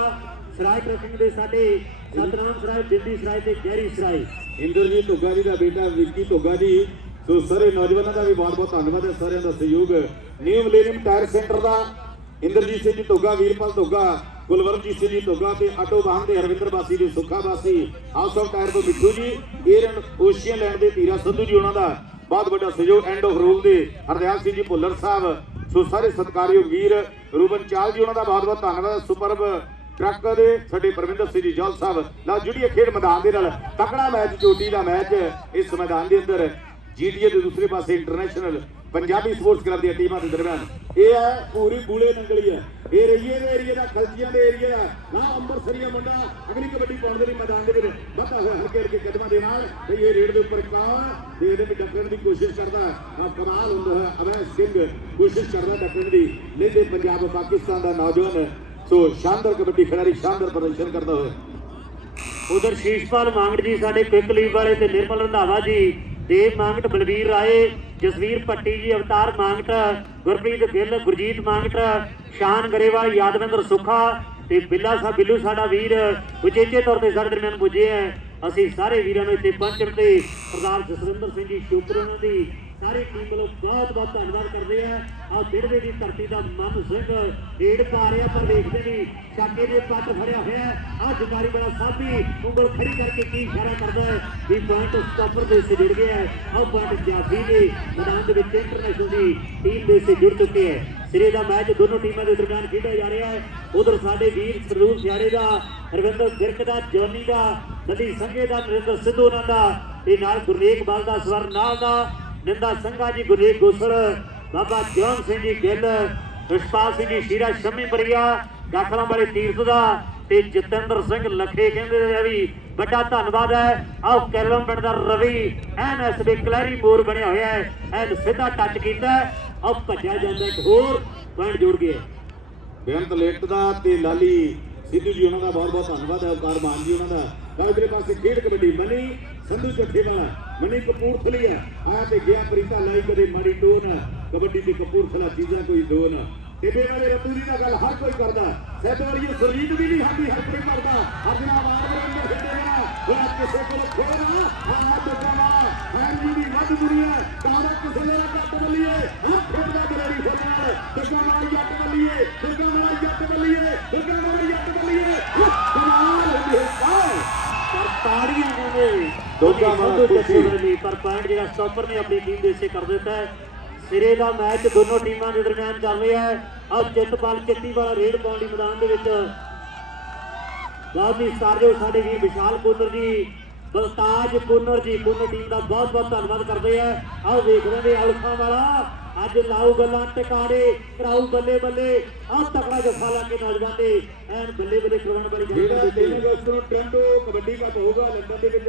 ਸਰਾਏ ਟਰਕਿੰਗ ਦੇ ਸਾਡੇ ਸਤਨਾਮ ਸਰਾਏ ਦਿੱਲੀ ਸਰਾਏ ਤੇ ਗਹਿਰੀ ਸਰਾਏ। ਇੰਦਰਜੀਤ ਧੁੱਗਾ ਜੀ ਦਾ ਬੇਟਾ ਵਿੱਕੀ ਧੁੱਗਾ ਜੀ ਸੋ ਸਾਰੇ ਨੌਜਵਾਨਾਂ ਦਾ ਵੀ ਬਹੁਤ ਬਹੁਤ ਧੰਨਵਾਦ ਹੈ। ਸਾਰਿਆਂ ਦਾ ਸਹਿਯੋਗ ਨਿਊ ਮਿਲੇਨੀਅਮ ਟਾਇਰ ਸੈਂਟਰ ਦਾ ਇੰਦਰਜੀਤ ਸਿੰਘ ਜੀ ਧੁੱਗਾ, ਵੀਰਪਾਲ ਧੁੱਗਾ ਕੁਲਵਰਜੀਤ ਸਿੰਘ ਜੀ ਧੁੱਗਾ ਤੇ ਆਟੋ ਵਾਹਨ ਦੇ ਹਰਵਿੰਦਰ ਬਾਸੀ ਦੇ ਸੁੱਖਾ ਬਾਸੀ ਹਾਊਸ ਆਫ ਟਾਇਰ ਤੋਂ ਮਿੱਠੂ ਜੀ, ਏਰਨ ਓਸ਼ੀਅਨ ਲੈਂਡ ਦੇ ਧੀਰਾ ਸੰਧੂ ਜੀ, ਉਹਨਾਂ ਦਾ ਬਹੁਤ ਵੱਡਾ ਸਹਿਯੋਗ ਐਂਡ ਆਫ ਰੂਲ ਦੇ ਹਰਦਿਆਲ ਸਿੰਘ ਜੀ ਭੁੱਲਰ ਸਾਹਿਬ। ਸੋ ਸਾਰੇ ਸਤਿਕਾਰਯੋਗ ਵੀਰ, ਰੂਬਨ ਚਾਲ ਜੀ, ਉਹਨਾਂ ਦਾ ਬਹੁਤ ਬਹੁਤ ਧੰਨਵਾਦ। ਸੁਪਰਬ ਟਰੱਕ ਦੇ ਸਾਡੇ ਪਰਮਿੰਦਰ ਸਿੰਘ ਜੀ ਜੌਲ ਸਾਹਿਬ। ਨਾਲ ਜੁੜੀ ਖੇਡ ਮੈਦਾਨ ਦੇ ਨਾਲ। ਤਕੜਾ ਮੈਚ, ਚੋਟੀ ਦਾ ਮੈਚ ਇਸ ਮੈਦਾਨ ਦੇ ਅੰਦਰ। ਜੀਟੀਏ ਦੇ ਦੂਸਰੇ ਪਾਸੇ ਇੰਟਰਨੈਸ਼ਨਲ ਪੰਜਾਬੀ ਸਪੋਰਟਸ ਕਲੱਬ ਦੀਆਂ ਟੀਮਾਂ ਦੇ ਦਰਮਿਆਨ। ਇਹ ਹੈ ਪੂਰੀ ਬੂਲੇ ਨੰਗਲੀ ਹੈ। ਇਹ ਰਈਏ ਦੇ ਏਰੀਆ ਦਾ ਖਲਚੀਆਂ ਦੇ ਏਰੀਆ ਦਾ। ਨਾ ਅੰਮ੍ਰਿਤਸਰੀਆ ਮੁੰਡਾ ਅਗਲੀ ਕਬੱਡੀ ਪਾਉਣ ਦੇ ਲਈ ਮੈਦਾਨ ਦੇ ਵਿੱਚ ਵੱਧਾ ਹੋਇਆ, ਹਲਕੇ ਹਲਕੇ ਕਦਮਾਂ ਦੇ ਨਾਲ। ਤੇ ਇਹ ਰੇਡ ਦੇ ਉੱਪਰ ਕਾਣ ਤੇ ਇਹਦੇ ਵਿੱਚ ਡੱਕਣ ਦੀ ਕੋਸ਼ਿਸ਼ ਕਰਦਾ ਆ ਕਮਾਲ ਹੁੰਦਾ ਹੈ ਅਵੈ ਸਿੰਘ ਕੋਸ਼ਿਸ਼ ਕਰਦਾ ਡੱਕਣ ਦੀ। ਲੈਦੇ ਪੰਜਾਬ, ਪਾਕਿਸਤਾਨ ਦਾ ਨੌਜਵਾਨ ਸੋ ਸ਼ਾਨਦਾਰ ਕਬੱਡੀ ਖਿਡਾਰੀ ਸ਼ਾਨਦਾਰ ਪ੍ਰਦਰਸ਼ਨ ਕਰਦਾ ਹੋਇਆ। ਉਧਰ ਸ਼ੀਸ਼ਪਾਲ ਮੰਗੜ ਜੀ, ਸਾਡੇ ਕੁਇਕ ਲੀਗ ਵਾਲੇ ਤੇ ਨਿਰਮਲ ਰੰਧਾਵਾ ਜੀ। ਦੇਵ ਮੰਗਟ ਬਲਵੀਰ ਰਾਏ, ਜਸਵੀਰ ਪੱਟੀ ਜੀ, ਅਵਤਾਰ ਮੰਗਟ ਗੁਰਪ੍ਰੀਤ ਗਿੱਲ, ਗੁਰਜੀਤ ਮੰਗਟ ਸ਼ਾਨ ਗਰੇਵਾਲ ਯਾਦਵਿੰਦਰ ਸੁਖਾ ਤੇ ਬਿੱਲਾ ਸਾਹਿਬ ਬਿੱਲੂ ਸਾਡਾ ਵੀਰ ਉਚੇਚੇ ਤੌਰ ਤੇ ਸਾਡੇ ਦਰਮਿਆਨ ਪੁੱਜੇ ਹੈ ਅਸੀਂ ਸਾਰੇ ਵੀਰਾਂ ਨੂੰ ਇੱਥੇ ਪਹੁੰਚਣ ਤੇ ਸਰਦਾਰ ਜਸਵਿੰਦਰ ਸਿੰਘ ਜੀ ਸ਼ੁਕਰ ਉਹਨਾਂ ਦੀ ਸਾਰੀ ਟੀਮ ਵੱਲੋਂ ਬਹੁਤ ਬਹੁਤ ਧੰਨਵਾਦ ਕਰਦੇ ਆ। ਆ ਬਿੜਵੇ ਦੀ ਧਰਤੀ ਦਾ ਮਨ ਸਿੰਘ ਢੇੜ ਪਾ ਰਿਹਾ, ਪਰ ਵੇਖਦੇ ਨਹੀਂ ਛਾਕੇ ਦੇ ਪੱਟ ਫੜਿਆ ਹੋਇਆ ਆ ਜਮਾਰੀ ਵਾਲਾ ਸਾਥੀ ਉਂਗਲ ਖੜੀ ਕਰਕੇ ਕੀ ਇਸ਼ਾਰਾ ਕਰਦਾ ਹੈ ਵੀ ਪੁਆਇੰਟ ਸਟਾਪਰ ਦੇ ਸੇ ਜੁੜ ਗਿਆ ਹੈ। ਆ ਪੁਆਇੰਟ ਜਾਫੀ ਦੇ ਮੈਦਾਨ ਦੇ ਵਿੱਚ ਇੰਟਰਨੈਸ਼ਨਲ ਦੀ ਟੀਮ ਦੇ ਸੇ ਜੁੜ ਚੁੱਕੇ ਹੈ। ਸਿਰੇ ਦਾ ਮੈਚ ਦੋਨੋਂ ਟੀਮਾਂ ਦੇ ਦਰਮਿਆਨ ਖੇਡਿਆ ਜਾ ਰਿਹਾ ਹੈ। ਉਧਰ ਸਾਡੇ ਵੀਰ ਸਰੂਪ ਸਿਆੜੇ ਦਾ ਰਵਿੰਦਰ ਗਿਰਕ ਦਾ, ਜੋਨੀ ਦਾ ਨਦੀ ਸੰਘੇ ਦਾ, ਨਰਿੰਦਰ ਸਿੱਧੂ ਉਹਨਾਂ ਦਾ ਤੇ ਨਾਲ ਗੁਰਨੇਕ ਬਲ ਦਾ ਸਵਰ ਨਾਲ ਦਾ। ਨਿੰਦਾ ਸੰਘਾ ਜੀ ਗੁਰਨੇਕ ਗੋਸਲ ਬਾਬਾ ਜੋਨ ਸਿੰਘ ਜੀ ਗਿੱਲ ਰਿਸ਼ਪਾਲ ਸਿੰਘ ਜੀ ਸ਼ੀਰਾ ਸ਼ਮੀ ਬਰੀਆ ਦਾਖਲਾਂ ਵਾਲੇ ਤੀਰਥ ਦਾ, ਤੇ ਜਤਿੰਦਰ ਸਿੰਘ ਲਖੇ ਕਹਿੰਦੇ ਨੇ ਵੀ ਵੱਡਾ ਧੰਨਵਾਦ ਹੈ। ਆਹ ਕੈਰਲਮ ਪਿੰਡ ਦਾ ਰਵੀ ਐਨ ਐਸ ਦੇ ਕਲੈਰੀ ਮੋਰ ਬਣਿਆ ਹੋਇਆ ਹੈ। ਐਨ ਸਿੱਧਾ ਟੱਚ ਕੀਤਾ ਆਹ ਭੱਜਿਆ ਜਾਂਦਾ ਇੱਕ ਹੋਰ ਪੁਆਇੰਟ ਜੋੜ ਗਿਆ ਬੇਅੰਤ ਲੇਟ ਦਾ ਤੇ ਲਾਲੀ ਸਿੱਧੂ ਜੀ ਉਹਨਾਂ ਦਾ ਬਹੁਤ ਬਹੁਤ ਧੰਨਵਾਦ ਹੈ। ਅਵਤਾਰ ਮਾਨ ਜੀ ਉਹਨਾਂ ਦਾ। ਤਾਂ ਇਧਰੇ ਪਾਸੇ ਖੇਡ ਕਬੱਡੀ ਮਨੀ। ਸੰਧੂ ਜੱਥੇ ਵਾਲਾ, ਮਨੀ ਕਪੂਰਥਲੀ ਆ। ਆਇਆ ਤੇ ਗਿਆ ਪ੍ਰੀਤਾ ਲਾਈ ਕਦੇ ਮਾੜੀ ਟੋਨ ਕਬੱਡੀ ਤੇ ਕਪੂਰਥਲਾ ਚੀਜ਼ਾਂ ਕੋਈ ਦੋ ਨਾ ਟਿੱਬੇ ਵਾਲੇ ਰਤੂ ਦੀ ਤਾਂ ਗੱਲ ਹਰ ਕੋਈ ਕਰਦਾ। ਸੈਦਵਾਰੀ ਸੁਰਜੀਤ ਵੀ ਨਹੀਂ ਸਾਡੀ ਹਰ ਕੋਈ ਕਰਦਾ। ਅਰਜਨਾ ਵਾਰ ਬਰੰਗੇ ਖੇਡੇ ਨਾ। ਹੋਇਆ ਕਿਸੇ ਕੋਲ ਖੋਣਾ ਆਹ ਦੁਕਾਨਾ ਹੈ ਜੀ ਦੀ ਵੱਧ ਦੁਨੀਆ ਕਾਹਦਾ ਕਿਸੇ ਨੇ ਕੱਟ ਬੱਲੀਏ ਹੱਥ ਦਾ ਗਲੜੀ ਖੋਲਣਾ ਦੁਰਗਾ ਮਾਈ ਜੱਟ ਬੱਲੀਏ ਦੁਰਗਾ ਮਾਈ ਜੱਟ ਬੱਲੀਏ ਦੁਰਗਾ ਮਾਈ ਜੱਟ ਬੱਲੀਏ ਕਮਾਲ ਹੁੰਦੀ ਹੈ। ਪਰ ਤਾੜੀਆਂ ਕਹਿੰਦੇ ਦੋਗਾ ਮਾਰਾ ਸੰਧੂ ਖੁਸ਼ੀ। ਜੱਥੇ ਵਾਲੀ ਪਰ ਪੁਆਇੰਟ ਜਿਹੜਾ ਸਟਾਪਰ ਨੇ ਆਪਣੀ ਟੀਮ ਦੇ ਹਿੱਸੇ ਕਰ ਦਿੱਤਾ ਹੈ। ਸਿਰੇ ਦਾ ਮੈਚ ਦੋਨੋਂ ਟੀਮਾਂ ਦੇ ਦਰਮਿਆਨ ਚੱਲ ਰਿਹਾ ਹੈ। ਆਹ ਚਿੱਤਪਾਲ ਵਾਲਾ ਰੇਡ ਮੈਦਾਨ ਦੇ ਵਿੱਚ। ਸਾਡੇ ਵੀਰ ਵਿਸ਼ਾਲ ਕੁੰਨਰ ਜੀ ਬਲਤਾਜ ਕੁੰਨਰ ਜੀ ਕੁੰਨਰ ਟੀਮ ਦਾ ਬਹੁਤ ਬਹੁਤ ਧੰਨਵਾਦ ਕਰਦੇ ਆ। ਆਓ ਵੇਖਦੇ ਨੇ ਅਲਫਾ ਵਾਲਾ। ਅੱਜ ਲਾਊ ਗੱਲਾਂ ਟਿਕਾੜੇ ਕਰਾਊ ਬੱਲੇ ਬੱਲੇ। ਆਹ ਤਕੜਾ ਜਫਾ ਲਾ ਕੇ ਨੌਜਵਾਨ ਦੇ ਐਨ ਬੱਲੇ ਬੱਲੇ ਕਰਵਾਉਣ ਵਾਲੀ ਗੱਲ ਅਗਸਤ ਨੂੰ ਟ੍ਰਾਂਟੋ ਕਬੱਡੀ ਕੱਪ ਹੋਊਗਾ ਲੰਡਨ ਦੇ ਵਿੱਚ।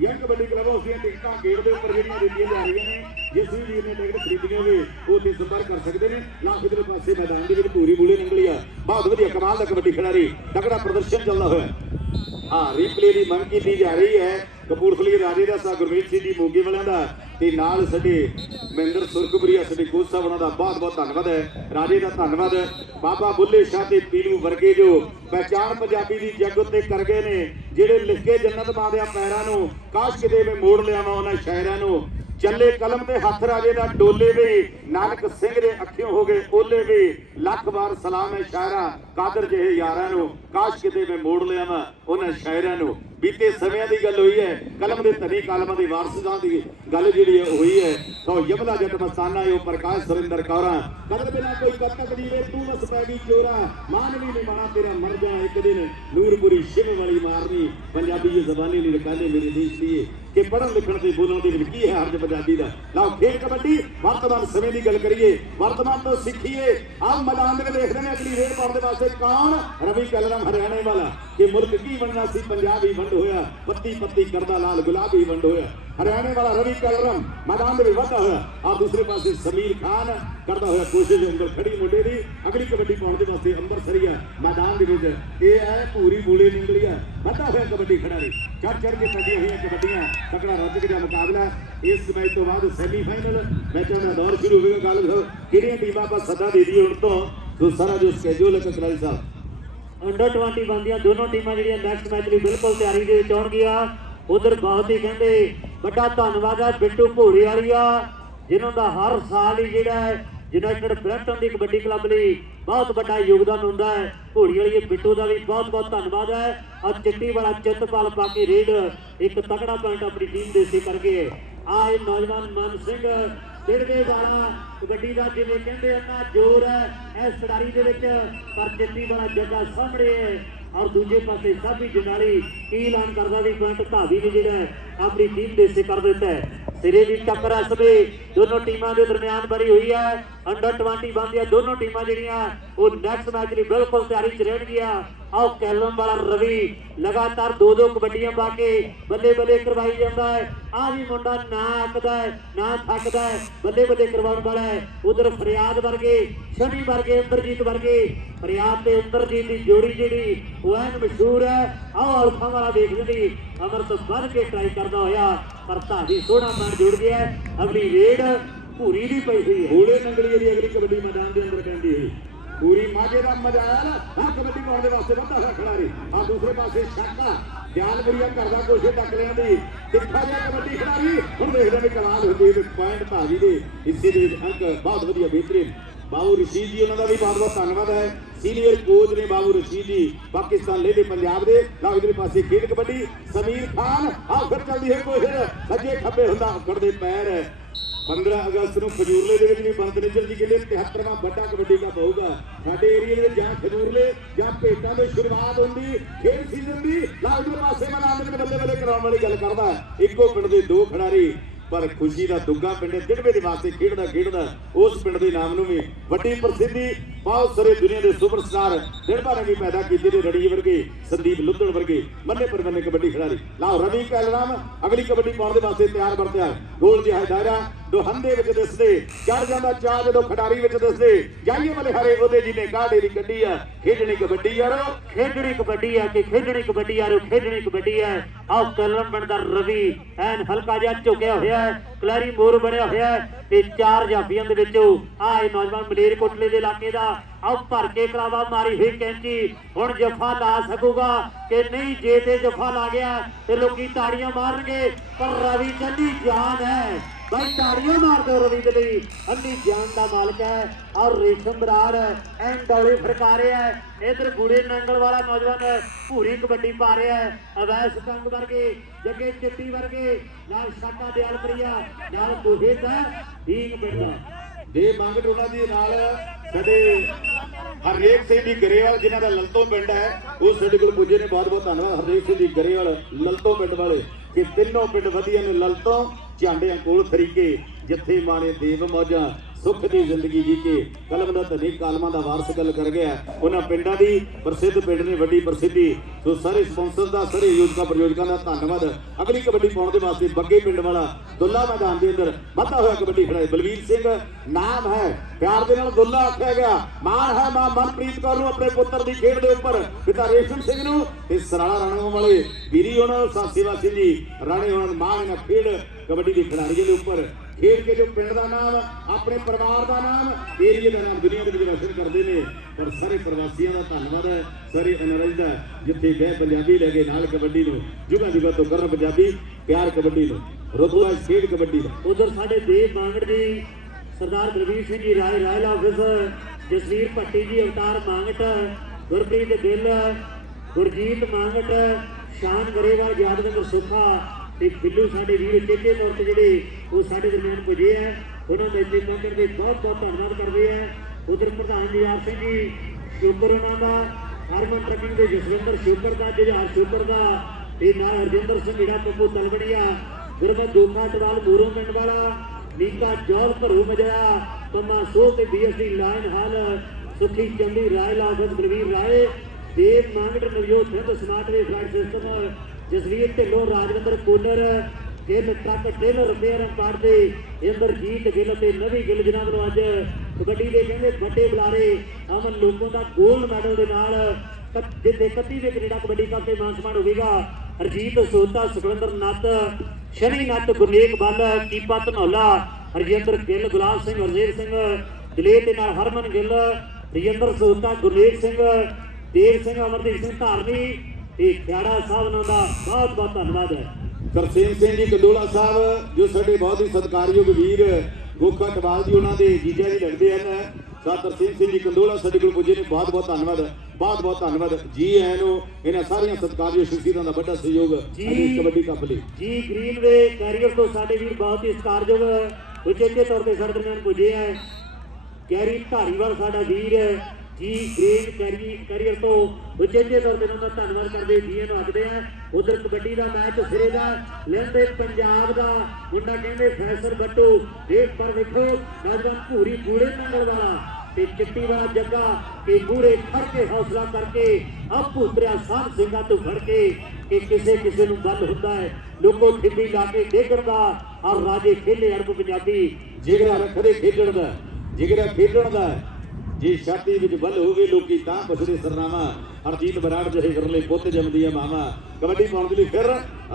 ਯੰਗ ਕਬੱਡੀ ਕਲੱਬ ਹਾਊਸ ਦੀਆਂ ਟਿਕਟਾਂ ਗੇਟ ਦੇ ਉੱਪਰ ਜਿਹੜੀਆਂ ਦਿੱਤੀਆਂ ਜਾ ਰਹੀਆਂ ਨੇ ਜਿਸ ਵੀ ਵੀਰ ਨੇ ਟਿਕਟ ਖਰੀਦਣੀ ਹੋਵੇ ਉਹ ਤੇ ਸੰਪਰਕ ਕਰ ਸਕਦੇ ਨੇ। ਲਾਖ ਦੇ ਪਾਸੇ ਮੈਦਾਨ ਦੇ ਵਿੱਚ ਪੂਰੀ ਬੂਲੇ ਨਿਕਲੀ ਆ। ਬਹੁਤ ਵਧੀਆ ਕਮਾਲ ਦਾ ਕਬੱਡੀ ਖਿਡਾਰੀ। ਤਕੜਾ ਪ੍ਰਦਰਸ਼ਨ ਚੱਲਦਾ ਹੋਇਆ। ਹਾਂ ਰੀਪਲੇ ਦੀ ਮੰਗ ਕੀਤੀ ਜਾ ਰਹੀ ਹੈ। ਕਪੂਰਥਲੇ ਰਾਜੇ ਦਾ ਸਾ ਗੁਰਮੀਤ ਸਿੰਘ ਜੀ ਮੋਗੇ ਵਾਲਿਆਂ ਦਾ ਤੇ ਨਾਲ ਸਾਡੇ ਮਹਿੰਦਰ ਸੁਰਖਪੁਰੀਆ ਸਾਡੇ ਕੋਚ ਸਾਹਿਬ ਉਹਨਾਂ ਦਾ ਬਹੁਤ ਬਹੁਤ ਧੰਨਵਾਦ ਹੈ। ਰਾਜੇ ਦਾ ਧੰਨਵਾਦ ਬਾਬਾ ਬੁੱਲੇ ਸ਼ਾਹ ਤੇ ਪੀਲੂ ਵਰਗੇ ਜੋ ਪਹਿਚਾਨ ਪੰਜਾਬੀ ਦੀ ਜੱਗ ਉੱਤੇ ਕਰ ਗਏ ਨੇ, ਜਿਹੜੇ ਲਿਖੇ ਜੰਨਤ ਮਾਂ ਪੈਰਾਂ ਨੂੰ, ਕਾਸ਼ ਕਿਤੇ ਵੀ ਮੋੜ ਲਿਆਵਾਂ ਉਹਨਾਂ ਸ਼ਾਇਰਾਂ ਨੂੰ। ਚੱਲੇ ਕਲਮ ਤੇ ਹੱਥ ਰਾਜੇ ਦਾ ਡੋਲੇ ਵੀ, ਨਾਨਕ ਸਿੰਘ ਦੇ ਅੱਖਿਓਂ ਹੋ ਗਏ, ਓਲੇ ਵੀ, ਲੱਖ ਵਾਰ ਸਲਾਮ ਹੈ ਸ਼ਾਇਰਾਂ। ਕਾਦਰ ਜਿਹੇ ਯਾਰਾਂ ਨੂੰ, ਕਾਸ਼ ਕਿਤੇ ਮੈਂ ਮੋੜ ਲਿਆਵਾਂ ਉਹਨਾਂ ਸ਼ਾਇਰਾਂ ਨੂੰ। ਬੀਤੇ ਸਮਿਆਂ ਦੀ ਗੱਲ ਹੋਈ ਹੈ, ਕਲਮ ਦੇ ਧਨੀ ਕਾਲਮਾਂ ਦੇ ਵਾਰਸਾਂ ਦੀ ਗੱਲ ਜਿਹੜੀ ਹੋਈ ਹੈ। ਸੋ ਯਮਲਾ ਜੱਟ ਮਸਤਾਨਾ ਏ ਪ੍ਰਕਾਸ਼ ਸੁਰਿੰਦਰ ਕੌਰਾਂ। ਕਦਰ ਬਿਨਾ ਕੋਈ ਕਤਕ ਦੀ ਵੇ ਤੂੰ ਬਸ ਪੈ ਗਈ ਚੋਰਾ। ਮਾਨਵੀ ਨੇ ਮਾਣਾ ਤੇਰਾ ਮਰ ਜਾ ਇੱਕ ਦਿਨ। ਨੂਰਪੁਰੀ ਸ਼ਿਵ ਵਾਲੀ ਮਾਰਨੀ, ਪੰਜਾਬੀ ਦੀ ਜ਼ਬਾਨੀ ਨਹੀਂ ਰਕਾਲੇ ਮੇਰੇ ਦੇਸ਼ ਦੀ ਕਿ ਪੜਨ ਲਿਖਣ ਤੇ ਬੋਲਣ ਦੇ ਵਿੱਚ ਕੀ ਹੈ ਹਰਜ ਪੰਜਾਬੀ ਦਾ? ਲਓ, ਖੇਡ ਕਬੱਡੀ, ਵਰਤਮਾਨ ਸਮੇਂ ਦੀ ਗੱਲ ਕਰੀਏ। ਵਰਤਮਾਨ ਤੋਂ ਸਿੱਖੀਏ। ਆਹ ਮੈਦਾਨ ਦੇ ਦੇਖਦੇ ਨੇ ਅਗਲੀ ਰੇਡ ਪਾਉਣ ਦੇ ਵਾਸਤੇ। ਕੌਣ? ਰਵੀ ਕਲਰਮ ਹਰਿਆਣੇ ਵਾਲਾ, ਕਿ ਮੁਲਕ ਕੀ ਬਣਨਾ ਸੀ, ਪੰਜਾਬ ਹੀ ਵੰਡ ਹੋਇਆ ਪੱਤੀ ਪੱਤੀ ਕਰਦਾ ਲਾਲ ਗੁਲਾਬੀ ਵੰਡ ਹੋਇਆ। ਹਰਿਆਣੇ ਵਾਲਾ ਰਵੀ ਕਲਰਮ ਮੈਦਾਨ ਦੇ ਵਿੱਚ ਵਾਧਾ ਹੋਇਆ। ਆ ਦੂਸਰੇ ਪਾਸੇ ਸਮੀਰ ਖਾਨ ਕਰਦਾ ਹੋਇਆ ਕੋਸ਼ਿਸ਼ ਅੰਦਰ ਖੜੀ ਮੁੰਡੇ ਦੀ। ਅਗਲੀ ਕਬੱਡੀ ਪਾਉਣ ਦੇ ਵਾਸਤੇ ਅੰਮ੍ਰਿਤਸਰੀਆ ਮੈਦਾਨ ਦੇ ਵਿੱਚ। ਇਹ ਹੈ ਪੂਰੀ ਬੂਲੇ ਨਿੰਗਲੀਆ ਵਾਧਾ ਹੋਇਆ ਕਬੱਡੀ ਖਿਡਾਰੀ। ਚੜ ਚੜ ਕੇ ਪੈਂਦੀਆਂ ਹੋਈਆਂ ਕਬੱਡੀਆਂ। ਤਕੜਾ ਰੱਜ ਦਾ ਮੁਕਾਬਲਾ ਇਸ ਮੈਚ ਤੋਂ ਬਾਅਦ ਸੈਮੀਫਾਈਨਲ ਮੈਚਾਂ ਦਾ ਦੌਰ ਸ਼ੁਰੂ ਹੋਵੇਗਾ। ਗੱਲ ਕਿਹੜੀਆਂ ਟੀਮਾਂ ਆਪਾਂ ਸੱਦਾ ਦੇ ਦਈਏ ਹੁਣ ਤੋਂ? ਸੋ ਸਾਰਾ ਜੋ ਸਕੇਜੂਲ ਹੈ ਕਕਰਾਲੀ ਸਾਹਿਬ। ਅੰਡਰ 20 ਬੰਦੀਆਂ, ਦੋਨੋਂ ਟੀਮਾਂ ਜਿਹੜੀਆਂ ਨੈਕਸਟ ਮੈਚ ਲਈ ਬਿਲਕੁਲ ਤਿਆਰੀ ਦੇ ਵਿੱਚ ਆਉਣਗੀਆਂ। ਉਧਰ ਬਹੁਤ ਹੀ ਕਹਿੰਦੇ ਵੱਡਾ ਧੰਨਵਾਦ ਹੈ ਬਿੱਟੂ ਭੋੜੀ ਵਾਲੀਆ ਜਿਨ੍ਹਾਂ ਦਾ ਹਰ ਸਾਲ ਹੀ ਜਿਹੜਾ ਹੈ ਯੂਨਾਈਟਿਡ ਬ੍ਰੈਂਟਨ ਦੀ ਕਬੱਡੀ ਕਲੱਬ ਲਈ ਬਹੁਤ ਵੱਡਾ ਯੋਗਦਾਨ ਹੁੰਦਾ ਹੈ। ਭੋੜੀ ਵਾਲੀਏ ਬਿੱਟੂ ਦਾ ਵੀ ਬਹੁਤ ਬਹੁਤ ਧੰਨਵਾਦ ਹੈ। ਔਰ ਚਿੱਟੀ ਵਾਲਾ ਚਿੱਤਪਾਲ ਪਾ ਕੇ ਰੇਡ, ਇੱਕ ਤਕੜਾ ਪੁਆਇੰਟ ਆਪਣੀ ਟੀਮ ਦੇ ਸੇ ਕਰ ਗਏ ਆ ਇਹ ਨੌਜਵਾਨ ਮਨ ਸਿੰਘ। ਦਿੜਵੇ ਵਾਲਾ ਕਬੱਡੀ ਦਾ ਜਿਵੇਂ ਕਹਿੰਦੇ ਇੰਨਾ ਜ਼ੋਰ ਹੈ, ਇਸ ਖਿਡਾਰੀ ਦੇ ਵਿੱਚ ਪਰ ਚਿੱਟੀ ਵਾਲਾ ਜੱਗਾ ਸਾਹਮਣੇ ਹੈ ਔਰ ਦੂਜੇ ਪਾਸੇ ਸਾਬੀ ਜਨਾਲੀ ਕੀ ਐਲਾਨ ਕਰਦਾ ਵੀ ਪੁਆਇੰਟ ਧਾਵੀ ਨੇ ਜਿਹੜਾ ਆਪਣੀ ਟੀਮ ਦੇ ਸੇ ਕਰ ਦਿੱਤਾ ਹੈ। ਸਿਰੇ ਦੀ ਟੱਕਰ ਇਸ ਵੇ ਦੋਨੋਂ ਟੀਮਾਂ ਦੇ ਦਰਮਿਆਨ ਬਣੀ ਹੋਈ ਹੈ। ਅੰਡਰ 20 ਬੰਦੀਆਂ, ਦੋਨੋਂ ਟੀਮਾਂ ਜਿਹੜੀਆਂ, ਉਹ ਨੈਕਸਟ ਮੈਚ ਲਈ ਬਿਲਕੁਲ ਤਿਆਰੀ 'ਚ ਰਹਿਣਗੀਆਂ। ਆਓ ਕੈਲਮ ਵਾਲਾ ਰਵੀ ਲਗਾਤਾਰ ਦੋ ਦੋ ਕਬੱਡੀਆਂ ਪਾ ਕੇ ਬੱਲੇ ਬੱਲੇ ਕਰਵਾਈ ਜਾਂਦਾ ਹੈ। ਆ ਵੀ ਮੁੰਡਾ ਨਾ ਅੱਕਦਾ ਹੈ, ਨਾ ਥੱਕਦਾ ਹੈ ਬੱਲੇ ਬੱਲੇ ਕਰਵਾਉਣ ਵਾਲਾ ਹੈ। ਉਧਰ ਫਰਿਆਦ ਵਰਗੇ, ਸ਼ਨੀ ਵਰਗੇ, ਇੰਦਰਜੀਤ ਵਰਗੇ, ਫਰਿਆਦ ਤੇ ਇੰਦਰਜੀਤ ਦੀ ਜੋੜੀ ਜਿਹੜੀ, ਉਹ ਐਨ ਮਸ਼ਹੂਰ ਹੈ। ਆਓ ਅਲਫਾ ਵਾਲਾ ਦੇਖਦੇ ਜੀ, ਅਮਰਤ ਵੱਧ ਕੇ ਟਰਾਈ ਕਰਦਾ ਹੋਇਆ, ਪਰ ਧਾਜੀ ਸੋਹਣਾ ਮਨ ਜੁੜ ਗਿਆ ਅਗਲੀ ਰੇਡ ਭੂਰੀ ਦੀ ਪਈ ਹੋਈ ਹੈ। ਬੂਲੇ ਨੰਗਲੀ ਦੀ ਅਗਲੀ ਕਬੱਡੀ ਮੈਦਾਨ ਦੇ ਅੰਦਰ ਪੈਂਦੀ ਹੋਈ। ਪੂਰੀ ਮਾਝੇ ਦਾ ਮਜ਼ਾ ਆਇਆ ਨਾ ਆਹ ਕਬੱਡੀ ਪਾਉਣ ਦੇ ਵਾਸਤੇ ਵੱਧਾ ਹੋਇਆ ਖਿਡਾਰੀ। ਆ ਦੂਸਰੇ ਪਾਸੇ ਸ਼ਾਕਾ ਦਿਆਲਪੁਰੀਆ ਕਰਦਾ ਕੋਸ਼ਿਸ਼ ਟੱਕਰਿਆਂ ਦੀ ਤਿੱਖਾ ਜਿਹਾ ਕਬੱਡੀ ਖਿਡਾਰੀ, ਹੁਣ ਦੇਖਦੇ ਨੇ ਕਮਾਲ ਹੁੰਦੀ ਹੈ ਪੁਆਇੰਟ ਭਾਜੀ ਦੇ। ਹਿੱਸੇ ਦੇ ਵਿੱਚ ਅੰਕ ਬਹੁਤ ਵਧੀਆ, ਬਿਹਤਰੀਨ। ਬਾਬੂ ਰਸ਼ੀਦ ਜੀ, ਉਹਨਾਂ ਦਾ ਵੀ ਬਹੁਤ ਬਹੁਤ ਧੰਨਵਾਦ ਹੈ। ਸੀਨੀਅਰ ਕੋਚ ਨੇ ਬਾਬੂ ਰਸ਼ੀਦ ਜੀ, ਪਾਕਿਸਤਾਨ ਲੇਦੇ ਪੰਜਾਬ ਦੇ। ਲਓ ਇਧਰੇ ਪਾਸੇ ਖੇਡ ਕਬੱਡੀ, ਸਮੀਰ ਖਾਨ ਆ ਫਿਰ ਚੱਲਦੀ ਹੈ ਕੋਸ਼ਿਸ਼ ਸੱਜੇ ਖੱਬੇ ਹੁੰਦਾ ਔਕੜ ਪੈਰ। 15 ਅਗਸਤ ਨੂੰ ਖਜੂਰਲੇ ਦੇ ਵਿੱਚ ਵੀ ਬੰਦ ਜੀ, ਕਹਿੰਦੇ 73ਵਾਂ ਵੱਡਾ ਕਬੱਡੀ ਕੱਪ ਹੋਊਗਾ। ਸਾਡੇ ਏਰੀਆ ਦੇ ਜਾਂ ਖਜੂਰਲੇ ਜਾਂ ਭੇਟਾਂ ਦੀ ਸ਼ੁਰੂਆਤ ਹੁੰਦੀ, ਖੇਡ ਸੀਜ਼ਨ ਦੀ। ਲਾਲ ਦੇ ਪਾਸੇ ਮੈਦਾਨ ਦੇ ਬੱਲੇ ਬੱਲੇ ਕਰਾਉਣ ਵਾਲੀ ਗੱਲ ਕਰਦਾ। ਇੱਕੋ ਪਿੰਡ ਦੇ ਦੋ ਖਿਡਾਰੀ ਪਰ ਖੁਸ਼ੀ ਦਾ ਦੁੱਗਾ ਪਿੰਡ ਦਿੜਵੇ ਦੇ ਵਾਸਤੇ ਖੇਡਦਾ ਖੇਡਦਾ, ਉਸ ਪਿੰਡ ਦੇ ਨਾਮ ਨੂੰ ਵੀ ਵੱਡੀ ਪ੍ਰਸਿੱਧੀ ਬਹੁਤ ਸਾਰੇ ਦੁਨੀਆ ਦੇ ਸੁਪਰਸਟਾਰ ਦਿੜਵਾ ਨੇ ਵੀ ਪੈਦਾ ਕੀਤੇ ਨੇ ਰੜੀ ਵਰਗੇ, ਸੰਦੀਪ ਲੁੱਧਣ ਵਰਗੇ, ਮੰਨੇ ਪਰਵੰਨੇ ਕਬੱਡੀ ਖਿਡਾਰੀ। ਲਾਓ, ਰਵੀ ਕੈਲਰਾਮ, ਅਗਲੀ ਕਬੱਡੀ ਪਾਉਣ ਦੇ ਵਾਸਤੇ ਤਿਆਰ ਬਰ ਤਿਆਰ। ਗੋਲ ਜਿਹਾ ਦਾਇਰਾ, ਦੁਹੰਦੇ ਵਿੱਚ ਦਿਸਦੇ, ਚੜ ਜਾਂਦਾ ਚਾਹ ਜਦੋਂ ਖਿਡਾਰੀ ਵਿੱਚ ਦਿਸਦੇ। ਜਾਈਏ ਮਲੇ ਹਰੇ, ਉਹਦੇ ਜੀ ਨੇ ਕਾਢੇ ਦੀ ਕੱਢੀ ਆ, ਖੇਡਣੀ ਕਬੱਡੀ ਯਾਰੋ ਖੇਡਣੀ ਕਬੱਡੀ ਹੈ ਕਿ ਖੇਡਣੀ ਕਬੱਡੀ ਯਾਰੋ ਖੇਡਣੀ ਕਬੱਡੀ ਹੈ ਆਓ ਕਲਮ ਬਣਦਾ ਰਵੀ, ਐਨ ਹਲਕਾ ਜਿਹਾ ਝੁਕਿਆ ਹੋਇਆ ਹੈ। ਕਲੈਰੀ ਮੋਰ ਬਣਿਆ ਹੋਇਆ ਹੈ। ਤੇ ਚਾਰ ਜਾਫੀਆਂ ਦੇ ਵਿੱਚੋਂ ਆ ਇਹ ਨੌਜਵਾਨ ਮਲੇਰਕੋਟਲੇ ਦੇ ਇਲਾਕੇ ਦਾ ਆਓ ਭਰ ਕੇ ਕਰਾਵਾ ਮਾਰੀ ਹੋਈ ਕੈਂਚੀ। ਹੁਣ ਜਫਾ ਲਾ ਸਕੂਗਾ ਕਿ ਨਹੀਂ, ਜੇ ਤੇ ਜਫਾ ਲਾ ਗਿਆ ਤੇ ਲੋਕੀ ਤਾੜੀਆਂ ਮਾਰਨਗੇ, ਪਰ ਰਵੀ ਚੰਦੀ ਜਾਨ ਹੈ। ਬਾਈ ਤਾੜੀਆਂ ਮਾਰ ਰਵੀ ਦੇ ਲਈ ਅੰਨੀ ਜਾਨ ਦਾ ਮਾਲਕ ਹੈ ਔਰ ਰੇਸ਼ਮ ਬਰਾੜ ਐਨ ਡੌਲੇ ਫਰਕਾ ਰਿਹਾ ਹੈ। ਇਧਰ ਬੂੜੇ ਨੰਗਲ ਵਾਲਾ ਨੌਜਵਾਨ ਭੂਰੀ ਕਬੱਡੀ ਪਾ ਰਿਹਾ ਹੈ। ਅਵੈਸ ਕੰਗ ਵਰਗੇ, ਜੱਗੇ ਚਿੱਟੀ ਵਰਗੇ, ਨਾਲ ਸਾਕਾ ਦਿਆਲਪਰੀਆ ਨਾਲ ਦੋਹੇ ਦਾ ਠੀਕ ਪਿੰਡਾ ਦੇ। ਮੰਗ ਟੋਨਾ ਦੀ ਨਾਲ ਸਾਡੇ ਹਰਨੇਕ ਸਿੰਘ ਦੀ ਗਰੇਵਾਲ, ਜਿਨ੍ਹਾਂ ਦਾ ਲਲਤੋਂ ਪਿੰਡ ਹੈ, ਉਹ ਸਾਡੇ ਕੋਲ ਪੁੱਜੇ ਨੇ। ਬਹੁਤ ਬਹੁਤ ਧੰਨਵਾਦ। ਹਰਨੇਕ ਸਿੰਘ ਦੀ ਗਰੇਵਾਲ, ਲਲਤੋਂ ਪਿੰਡ ਵਾਲੇ, ਕਿ ਤਿੰਨੋਂ ਪਿੰਡ ਵਧੀਆ ਨੇ। ਲਲਤੋਂ ਝਾਂਡਿਆਂ ਕੋਲ ਖਰੀਕੇ ਜਿੱਥੇ ਮਾਣੇ ਦੇਵ ਮੌਜਾਂ ਸੁੱਖ ਦੀ ਜ਼ਿੰਦਗੀ ਜੀ ਕੇ ਕਲਮ ਦਾ ਧਨੀ ਕਾਲਮਾਂ ਦਾ ਵਾਰਸ ਗੱਲ ਕਰ ਗਿਆ। ਉਹਨਾਂ ਪਿੰਡਾਂ ਦੀ ਪ੍ਰਸਿੱਧ ਪਿੰਡ ਨੇ ਵੱਡੀ ਪ੍ਰਸਿੱਧੀ। ਸੋ ਸਾਰੇ ਸਪਾਂਸਰ ਦਾ, ਸਾਰੇ ਯੋਜਕਾਂ ਪ੍ਰਯੋਜਕਾਂ ਦਾ ਧੰਨਵਾਦ। ਅਗਲੀ ਕਬੱਡੀ ਪਾਉਣ ਦੇ ਵਾਸਤੇ ਬੱਗੇ ਪਿੰਡ ਵਾਲਾ ਦੁੱਲਾ ਮੈਦਾਨ ਦੇ ਅੰਦਰ ਵਾਧਾ ਹੋਇਆ ਕਬੱਡੀ ਖਿਡਾਰੀ ਬਲਵੀਰ ਸਿੰਘ। ਨਾਮ ਹੈ, ਪਿਆਰ ਦੇ ਨਾਲ ਦੁੱਲਾ ਆਖਿਆ ਗਿਆ। ਮਾਣ ਹੈ ਮਾਂ ਮਨਪ੍ਰੀਤ ਕੌਰ ਨੂੰ ਆਪਣੇ ਪੁੱਤਰ ਦੀ ਖੇਡ ਦੇ ਉੱਪਰ। ਪਿਤਾ ਰੇਸ਼ਮ ਸਿੰਘ ਨੂੰ ਤੇ ਸਰਾਲਾ ਰਾਣੋ ਵਾਲੇ ਵੀਰੀ ਉਹਨਾਂ ਸਾਸੀ ਵਾਸੀ ਜੀ। ਰਾਣੇ ਉਹਨਾਂ ਨੂੰ ਮਾਣ ਨਾਲ ਖੇਡ ਕਬੱਡੀ ਦੇ ਖਿਡਾਰੀਆਂ ਦੇ ਉੱਪਰ ਖੇਡ ਕੇ ਜੋ ਪਿੰਡ ਦਾ ਨਾਮ, ਆਪਣੇ ਪਰਿਵਾਰ ਦਾ ਨਾਮ, ਏਰੀਏ ਦਾ ਨਾਮ ਦੁਨੀਆ ਦੇ ਵਿੱਚ ਰੋਸ਼ਨ ਕਰਦੇ ਨੇ। ਪਰ ਸਾਰੇ ਪ੍ਰਵਾਸੀਆਂ ਦਾ ਧੰਨਵਾਦ ਹੈ, ਸਾਰੇ ਅਨਰਜ ਦਾ ਜਿੱਥੇ ਗਏ ਪੰਜਾਬੀ ਲੈ ਕੇ ਨਾਲ ਕਬੱਡੀ ਨੂੰ, ਜੁਗਾ ਜੁਗਾ ਤੋਂ ਕਰਨ ਪੰਜਾਬੀ, ਪਿਆਰ ਕਬੱਡੀ ਨੂੰ, ਰੁਤਬਾ ਖੇਡ ਕਬੱਡੀ ਦਾ ਉਧਰ ਸਾਡੇ ਦੇਵ ਬਾਂਗੜ ਜੀ, ਸਰਦਾਰ ਬਲਵੀਰ ਸਿੰਘ ਜੀ, ਰਾਏ ਰਾਇਲ ਆਫਿਸਰ ਜਸਵੀਰ ਭੱਟੀ ਜੀ, ਅਵਤਾਰ ਮਾਂਗਟ ਗੁਰਪ੍ਰੀਤ ਗਿੱਲ, ਗੁਰਜੀਤ ਮਾਂਗਟ ਸ਼ਾਨ ਗਰੇਵਾਲ ਯਾਦਵਿੰਦਰ ਸੁਖਾ ਤੇ ਬਿੱਲੂ ਸਾਡੇ ਵੀਰ ਚੇਤੇ ਤੌਰ ਤੇ ਜਿਹੜੇ ਉਹ ਸਾਡੇ ਦਰਮਿਆਨ ਪੁੱਜੇ ਆ, ਉਹਨਾਂ ਦਾ ਇੱਥੇ ਪਹੁੰਚਣ ਦੇ ਬਹੁਤ ਬਹੁਤ ਧੰਨਵਾਦ ਕਰਦੇ ਆ। ਉਧਰ ਪ੍ਰਧਾਨ ਜਵਾਰ ਸਿੰਘ ਜੀ, ਸ਼ੁਕਰ ਉਹਨਾਂ ਦਾ। ਹਰਮਨ ਟਰਕਿੰਗ ਦੇ ਜਸਵਿੰਦਰ ਸ਼ੁਕਰ ਦਾ ਜਹਾਰ ਸ਼ੁਕਰ ਦਾ। ਤੇ ਨਾਲ ਹਰਜਿੰਦਰ ਸਿੰਘ ਜਿਹੜਾ ਪੱਪੂ ਤਲਵੜੀਆ, ਗੁਰਮਤ ਦੋਖਾ ਟਵਾਲ ਮੂਰੋਂ ਪਿੰਡ ਵਾਲਾ ਨੀਕਾ ਜੌਲ ਭਰੂ ਮਜਿਆ ਪੰਮਾ ਸੋ ਤੇ ਬੀਐਸਡੀ ਲਾਈਨ ਹਾਲ, ਸੁਖੀ ਚੰਦੀ ਰਾਏ ਲਾਗਤ Balbir Rai, Dev Mangar Navjot Singh, smart way flight system Jasvir Dhillon, Rajwinder collar Gill truck trailer repair ਕਰਦੇ ਇੰਦਰਜੀਤ ਗਿੱਲ ਤੇ ਨਵੀ ਗਿੱਲ ਜਿਨ੍ਹਾਂ ਵੱਲੋਂ ਅੱਜ ਕਬੱਡੀ ਦੇ ਕਹਿੰਦੇ ਵੱਡੇ ਬੁਲਾਰੇ ਅਮਨ ਲੋਕੋਂ ਦਾ ਗੋਲਡ ਮੈਡਲ ਦੇ ਨਾਲ ਕ- 31 ਦੇ ਕੈਨੇਡਾ ਕਬੱਡੀ ਕੱਪ ਤੇ ਮਾਨ ਹੋਵੇਗਾ, ਹਰਜੀਤ ਸੋਤਾ, ਸੁਖਵਿੰਦਰ ਨੱਤ, ਸ਼ਨੀ ਨੱਤ, ਗੁਰਨੇਕ ਬੱਲ, ਕੀਪਾ ਧਨੌਲਾ, ਹਰਜਿੰਦਰ ਗਿੱਲ, ਗੁਲਾਬ ਸਿੰਘ, ਹਰਜੀਤ ਸਿੰਘ, ਦਲੇਰ ਦੇ ਨਾਲ ਹਰਮਨ ਗਿੱਲ, ਰਜਿੰਦਰ ਸੋਤਾ, ਗੁਰਨੇਕ ਸਿੰਘ, ਦੇਵ ਸਿੰਘ, ਅਮਰਦੀਪ ਸਿੰਘ ਧਾਰਨੀ ਤੇ ਖਿਆੜਾ ਸਾਹਿਬ ਉਹਨਾਂ ਦਾ ਬਹੁਤ ਬਹੁਤ ਧੰਨਵਾਦ ਹੈ। ਤਰਸੇਮ ਸਿੰਘ ਜੀ ਕੰਦੋਲਾ ਸਾਹਿਬ ਜੋ ਸਾਡੇ ਬਹੁਤ ਹੀ ਸਤਿਕਾਰਯੋਗ ਵੀਰ ਗੋਖਾ ਟਵਾਲ ਜੀ ਉਹਨਾਂ ਦੇ ਜੀਜਾ ਜੀ ਲੱਗਦੇ ਹਨ। ਸਾ ਤਰਸੇਮ ਸਿੰਘ ਜੀ ਕੰਦੋਲਾ ਸਾਡੇ ਕੋਲ ਪੁੱਜੇ ਨੇ ਬਹੁਤ ਬਹੁਤ ਧੰਨਵਾਦ ਬਹੁਤ ਬਹੁਤ ਧੰਨਵਾਦ ਜੀ ਆਇਆਂ ਨੂੰ ਇਹਨਾਂ ਸਾਰੀਆਂ ਸਤਿਕਾਰਯੋਗ ਸ਼ਖਸੀਅਤਾਂ ਦਾ ਵੱਡਾ ਸਹਿਯੋਗ। ਅੱਜ ਕਬੱਡੀ ਕੱਪ ਲਈ। ਜੀ ਗ੍ਰੀਨਵੇ ਕੈਰੀਅਰ ਤੋਂ ਸਾਡੇ ਵੀਰ ਬਹੁਤ ਹੀ ਸਤਿਕਾਰਯੋਗ ਉਚੇਤੇ ਤੌਰ ਤੇ ਸਾਡੇ ਦਰਮਿਆਨ ਪੁੱਜੇ ਹੈ। ਕੈਰੀ ਧਾਰੀਵਾਲ ਸਾਡਾ ਵੀਰ ਹੈ। ਜੀ ਗ੍ਰੀਨ ਕੈਰੀ ਕੈਰੀਅਰ ਤੋਂ ਉਚੇਤੇ ਤੌਰ ਤੇ ਉਹਨਾਂ ਦਾ ਧੰਨਵਾਦ ਕਰਦੇ ਜੀ ਆਖਦੇ ਆ, ਉਧਰ ਕਬੱਡੀ ਦਾ ਮੈਚ ਸਿਰੇ ਲੈਂਦੇ ਪੰਜਾਬ ਦਾ, ਮੁੰਡਾ ਕਹਿੰਦੇ ਫੈਸਰ ਬੱਟੂ, ਦੇਖ ਪਰ ਵੇਖੋ ਨੌਜਵਾਨ ਭੂਰੀ ਗੂੜੇ ਮੰਗਲ ਵਾਲਾ, ਤੇ ਚਿੱਟੀ ਵਾਲਾ ਜੱਗਾ ਕਿ ਮੂਰੇ ਖੜ ਕੇ ਹੌਸਲਾ ਕਰਕੇ ਆ ਭੂਤਰਿਆ ਸਾਧ ਸਿੰਘਾਂ ਤੋਂ ਫੜ ਕੇ, ਕਿ ਕਿਸੇ ਕਿਸੇ ਨੂੰ ਬਲ ਹੁੰਦਾ ਹੈ। ਲੋਕੋ ਠਿੱਡੀ ਲਾ ਕੇ ਡੇਗਣ ਦਾ ਔਰ ਰਾਜੇ ਖੇਲੇ ਅਰਬ ਪੰਜਾਬੀ, ਜਿਗਰਾ ਰੱਖਦੇ ਖੇਡਣ ਦਾ, ਜਿਗਰਾ ਖੇਡਣ ਦਾ। ਜੇ ਛਾਤੀ ਵਿੱਚ ਬਲ ਹੋਵੇ, ਲੋਕੀ ਤਾਂ ਬਸਦੇ ਸਰਨਾਮਾ ਹਰਜੀਤ ਬਰਾੜ ਜਿਹੇ ਕਰਲੇ ਪੁੱਤ ਜੰਮਦੀਆਂ ਮਾਵਾ। ਕਬੱਡੀ ਪਾਉਣ ਦੇ ਲਈ ਫਿਰ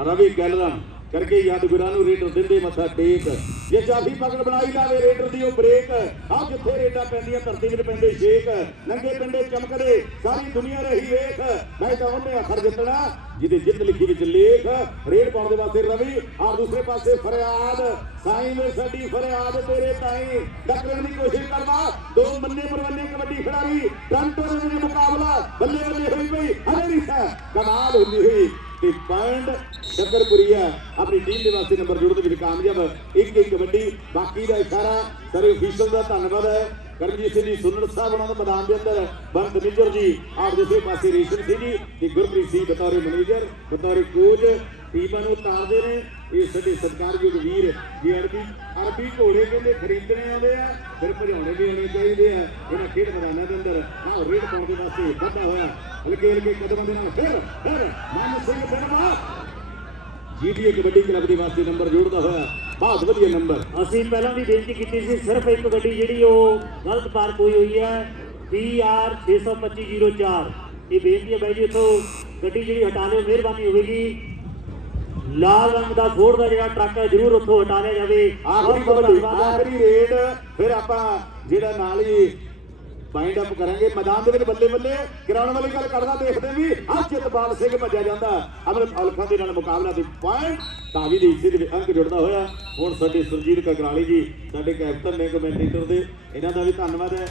ਰਵੀ ਗੈਲਰਨ ਕਰਕੇ ਯਾਦਗੁਰਾਂ ਨੂੰ ਰੇਡਰ ਦਿੰਦੇ ਮੱਥਾ ਟੇਕ। ਜੇ ਚਾਫੀ ਪਕੜ ਬਣਾਈ ਲਾਵੇ ਰੇਡਰ ਦੀ ਉਹ ਬ੍ਰੇਕ। ਆ ਜਿੱਥੇ ਰੇਡਾਂ ਪੈਂਦੀਆਂ, ਧਰਤੀ ਵਿੱਚ ਪੈਂਦੇ ਸ਼ੇਕ ਨੰਗੇ ਪਿੰਡੇ ਚਮਕਦੇ, ਸਾਰੀ ਦੁਨੀਆ ਰਹੀ ਵੇਖ। ਮੈਂ ਤਾਂ ਉਹਨੇ ਅਖਰ ਜਿੱਤਣਾ, ਜਿਹਦੇ ਜਿੱਤ ਲਿਖੀ ਵਿੱਚ ਲੇਖ। ਰੇਡ ਪਾਉਣ ਦੇ ਵਾਸਤੇ ਰਵੀ ਔਰ ਦੂਸਰੇ ਪਾਸੇ ਫਰਿਆਦ। ਸਾਈਂ ਵੇ ਸਾਡੀ ਫਰਿਆਦ, ਤੇਰੇ ਤਾਈਂ। ਟੱਕਰਨ ਦੀ ਕੋਸ਼ਿਸ਼ ਕਰਦਾ ਦੋ ਮੰਨੇ ਪਰਵੰਨੇ ਕਬੱਡੀ ਖਿਡਾਰੀ। ਟਰੰਟੋ ਦੇ ਵਿੱਚ ਮੁਕਾਬਲਾ ਬੱਲੇ ਬੱਲੇ ਹੋਈ ਪਈ, ਹਨੇਰੀ ਸਾ ਕਮਾਲ ਹੁੰਦੀ ਹੋਈ। ਤੇ ਪੁਆਇੰਟ ਸ਼ਕਰਪੁਰੀਆ ਆਪਣੀ ਟੀਮ ਦੇ ਵਾਸਤੇ ਨੰਬਰ ਜੋੜ ਦੇ ਵਿੱਚ ਕਾਮਯਾਬ ਇੱਕ ਇੱਕ ਕਬੱਡੀ, ਬਾਕੀ ਦਾ ਇਸ਼ਾਰਾ ਸਾਰੇ ਅਫੀਸ਼ਲ ਦਾ ਧੰਨਵਾਦ ਹੈ। ਕਰਮਜੀਤ ਸਿੰਘ ਜੀ ਸੁਨਣ ਸਾਹਿਬ ਉਹਨਾਂ ਦੇ ਮੈਦਾਨ ਦੇ ਅੰਦਰ ਬੰਦ ਨਿਜਰ ਜੀ ਔਰ ਦੂਸਰੇ ਪਾਸੇ ਰੇਸ਼ਮ ਸਿੰਘ ਜੀ ਤੇ ਗੁਰਪ੍ਰੀਤ ਸਿੰਘ ਬਤੌਰ ਮੈਨੇਜਰ ਬਤੌਰ ਕੋਚ, ਟੀਮਾਂ ਨੂੰ ਉਤਾਰਦੇ ਨੇ। ਇਹ ਸਾਡੇ ਸਤਿਕਾਰਯੋਗ ਵੀਰ ਜੀ ਅਰਬੀ ਅਰਬੀ ਘੋੜੇ ਕਹਿੰਦੇ ਖਰੀਦਣੇ ਆਉਂਦੇ ਆ, ਫਿਰ ਭਜਾਉਣੇ ਵੀ ਆਉਣੇ ਚਾਹੀਦੇ ਆ। ਇਹਨਾਂ ਖੇਡ ਮੈਦਾਨਾਂ ਦੇ ਅੰਦਰ ਆਹ ਰੇਡ ਪਾਉਣ ਦੇ ਵਾਸਤੇ ਵੱਧਾ ਹੋਇਆ। ਹਲਕੇ ਹਲਕੇ ਕਦਮਾਂ ਦੇ ਨਾਲ ਫਿਰ ਫਿਰ ਮਨ ਸਿੰਘ ਬਨਵਾ ਜੀਟੀਏ ਕਬੱਡੀ ਕਲੱਬ ਦੇ ਵਾਸਤੇ ਨੰਬਰ ਜੋੜਦਾ ਹੋਇਆ। ਬਹੁਤ ਵਧੀਆ ਨੰਬਰ। ਅਸੀਂ ਪਹਿਲਾਂ ਵੀ ਬੇਨਤੀ ਕੀਤੀ ਸੀ, ਸਿਰਫ ਇੱਕ ਗੱਡੀ ਜਿਹੜੀ ਉਹ ਗਲਤ ਪਾਰਕ ਹੋਈ ਹੋਈ ਹੈ PR 62504 ਇਹ ਬੇਨਤੀ ਹੈ ਬਾਈ ਜੀ, ਇੱਥੋਂ ਗੱਡੀ ਜਿਹੜੀ ਹਟਾ ਲਿਓ, ਮਿਹਰਬਾਨੀ ਹੋਵੇਗੀ। ਲਾਲ ਰੰਗ ਦਾ ਫੋੜ ਦਾ ਜਿਹੜਾ ਟਰੱਕ ਹੈ ਜ਼ਰੂਰ ਉੱਥੋਂ ਹਟਾ ਲਿਆ ਜਾਵੇ ਆਖਰੀ ਕਬੱਡੀ। ਆਖਰੀ ਰੇਡ ਫਿਰ ਆਪਾਂ ਜਿਹੜਾ ਨਾਲ ਹੀ ਬਾਈਂਡ ਅਪ ਕਰਾਂਗੇ। ਮੈਦਾਨ ਦੇ ਵਿੱਚ ਬੱਲੇ ਬੱਲੇ ਗਰਾਊਂਡ ਵਾਲੀ ਗੱਲ ਕਰਦਾ ਦੇਖਦੇ ਵੀ ਆ ਚਿਤਪਾਲ ਸਿੰਘ ਭੱਜਿਆ ਜਾਂਦਾ। ਅਮਰ ਔਲਖਾਂ ਦੇ ਨਾਲ ਮੁਕਾਬਲਾ ਤੇ ਪੁਆਇੰਟ ਤਾਵੀ ਦੇ ਦੇ ਵਿੱਚ ਅੰਕ ਜੁੜਦਾ ਹੋਇਆ। ਹੁਣ ਸਾਡੇ ਸੁਰਜੀਤ ਕਕਰਾਲੀ ਜੀ ਸਾਡੇ ਕੈਪਟਨ ਨੇ ਕਮੈਂਟੇਟਰ ਦੇ ਇਹਨਾਂ ਦਾ ਵੀ ਧੰਨਵਾਦ ਹੈ।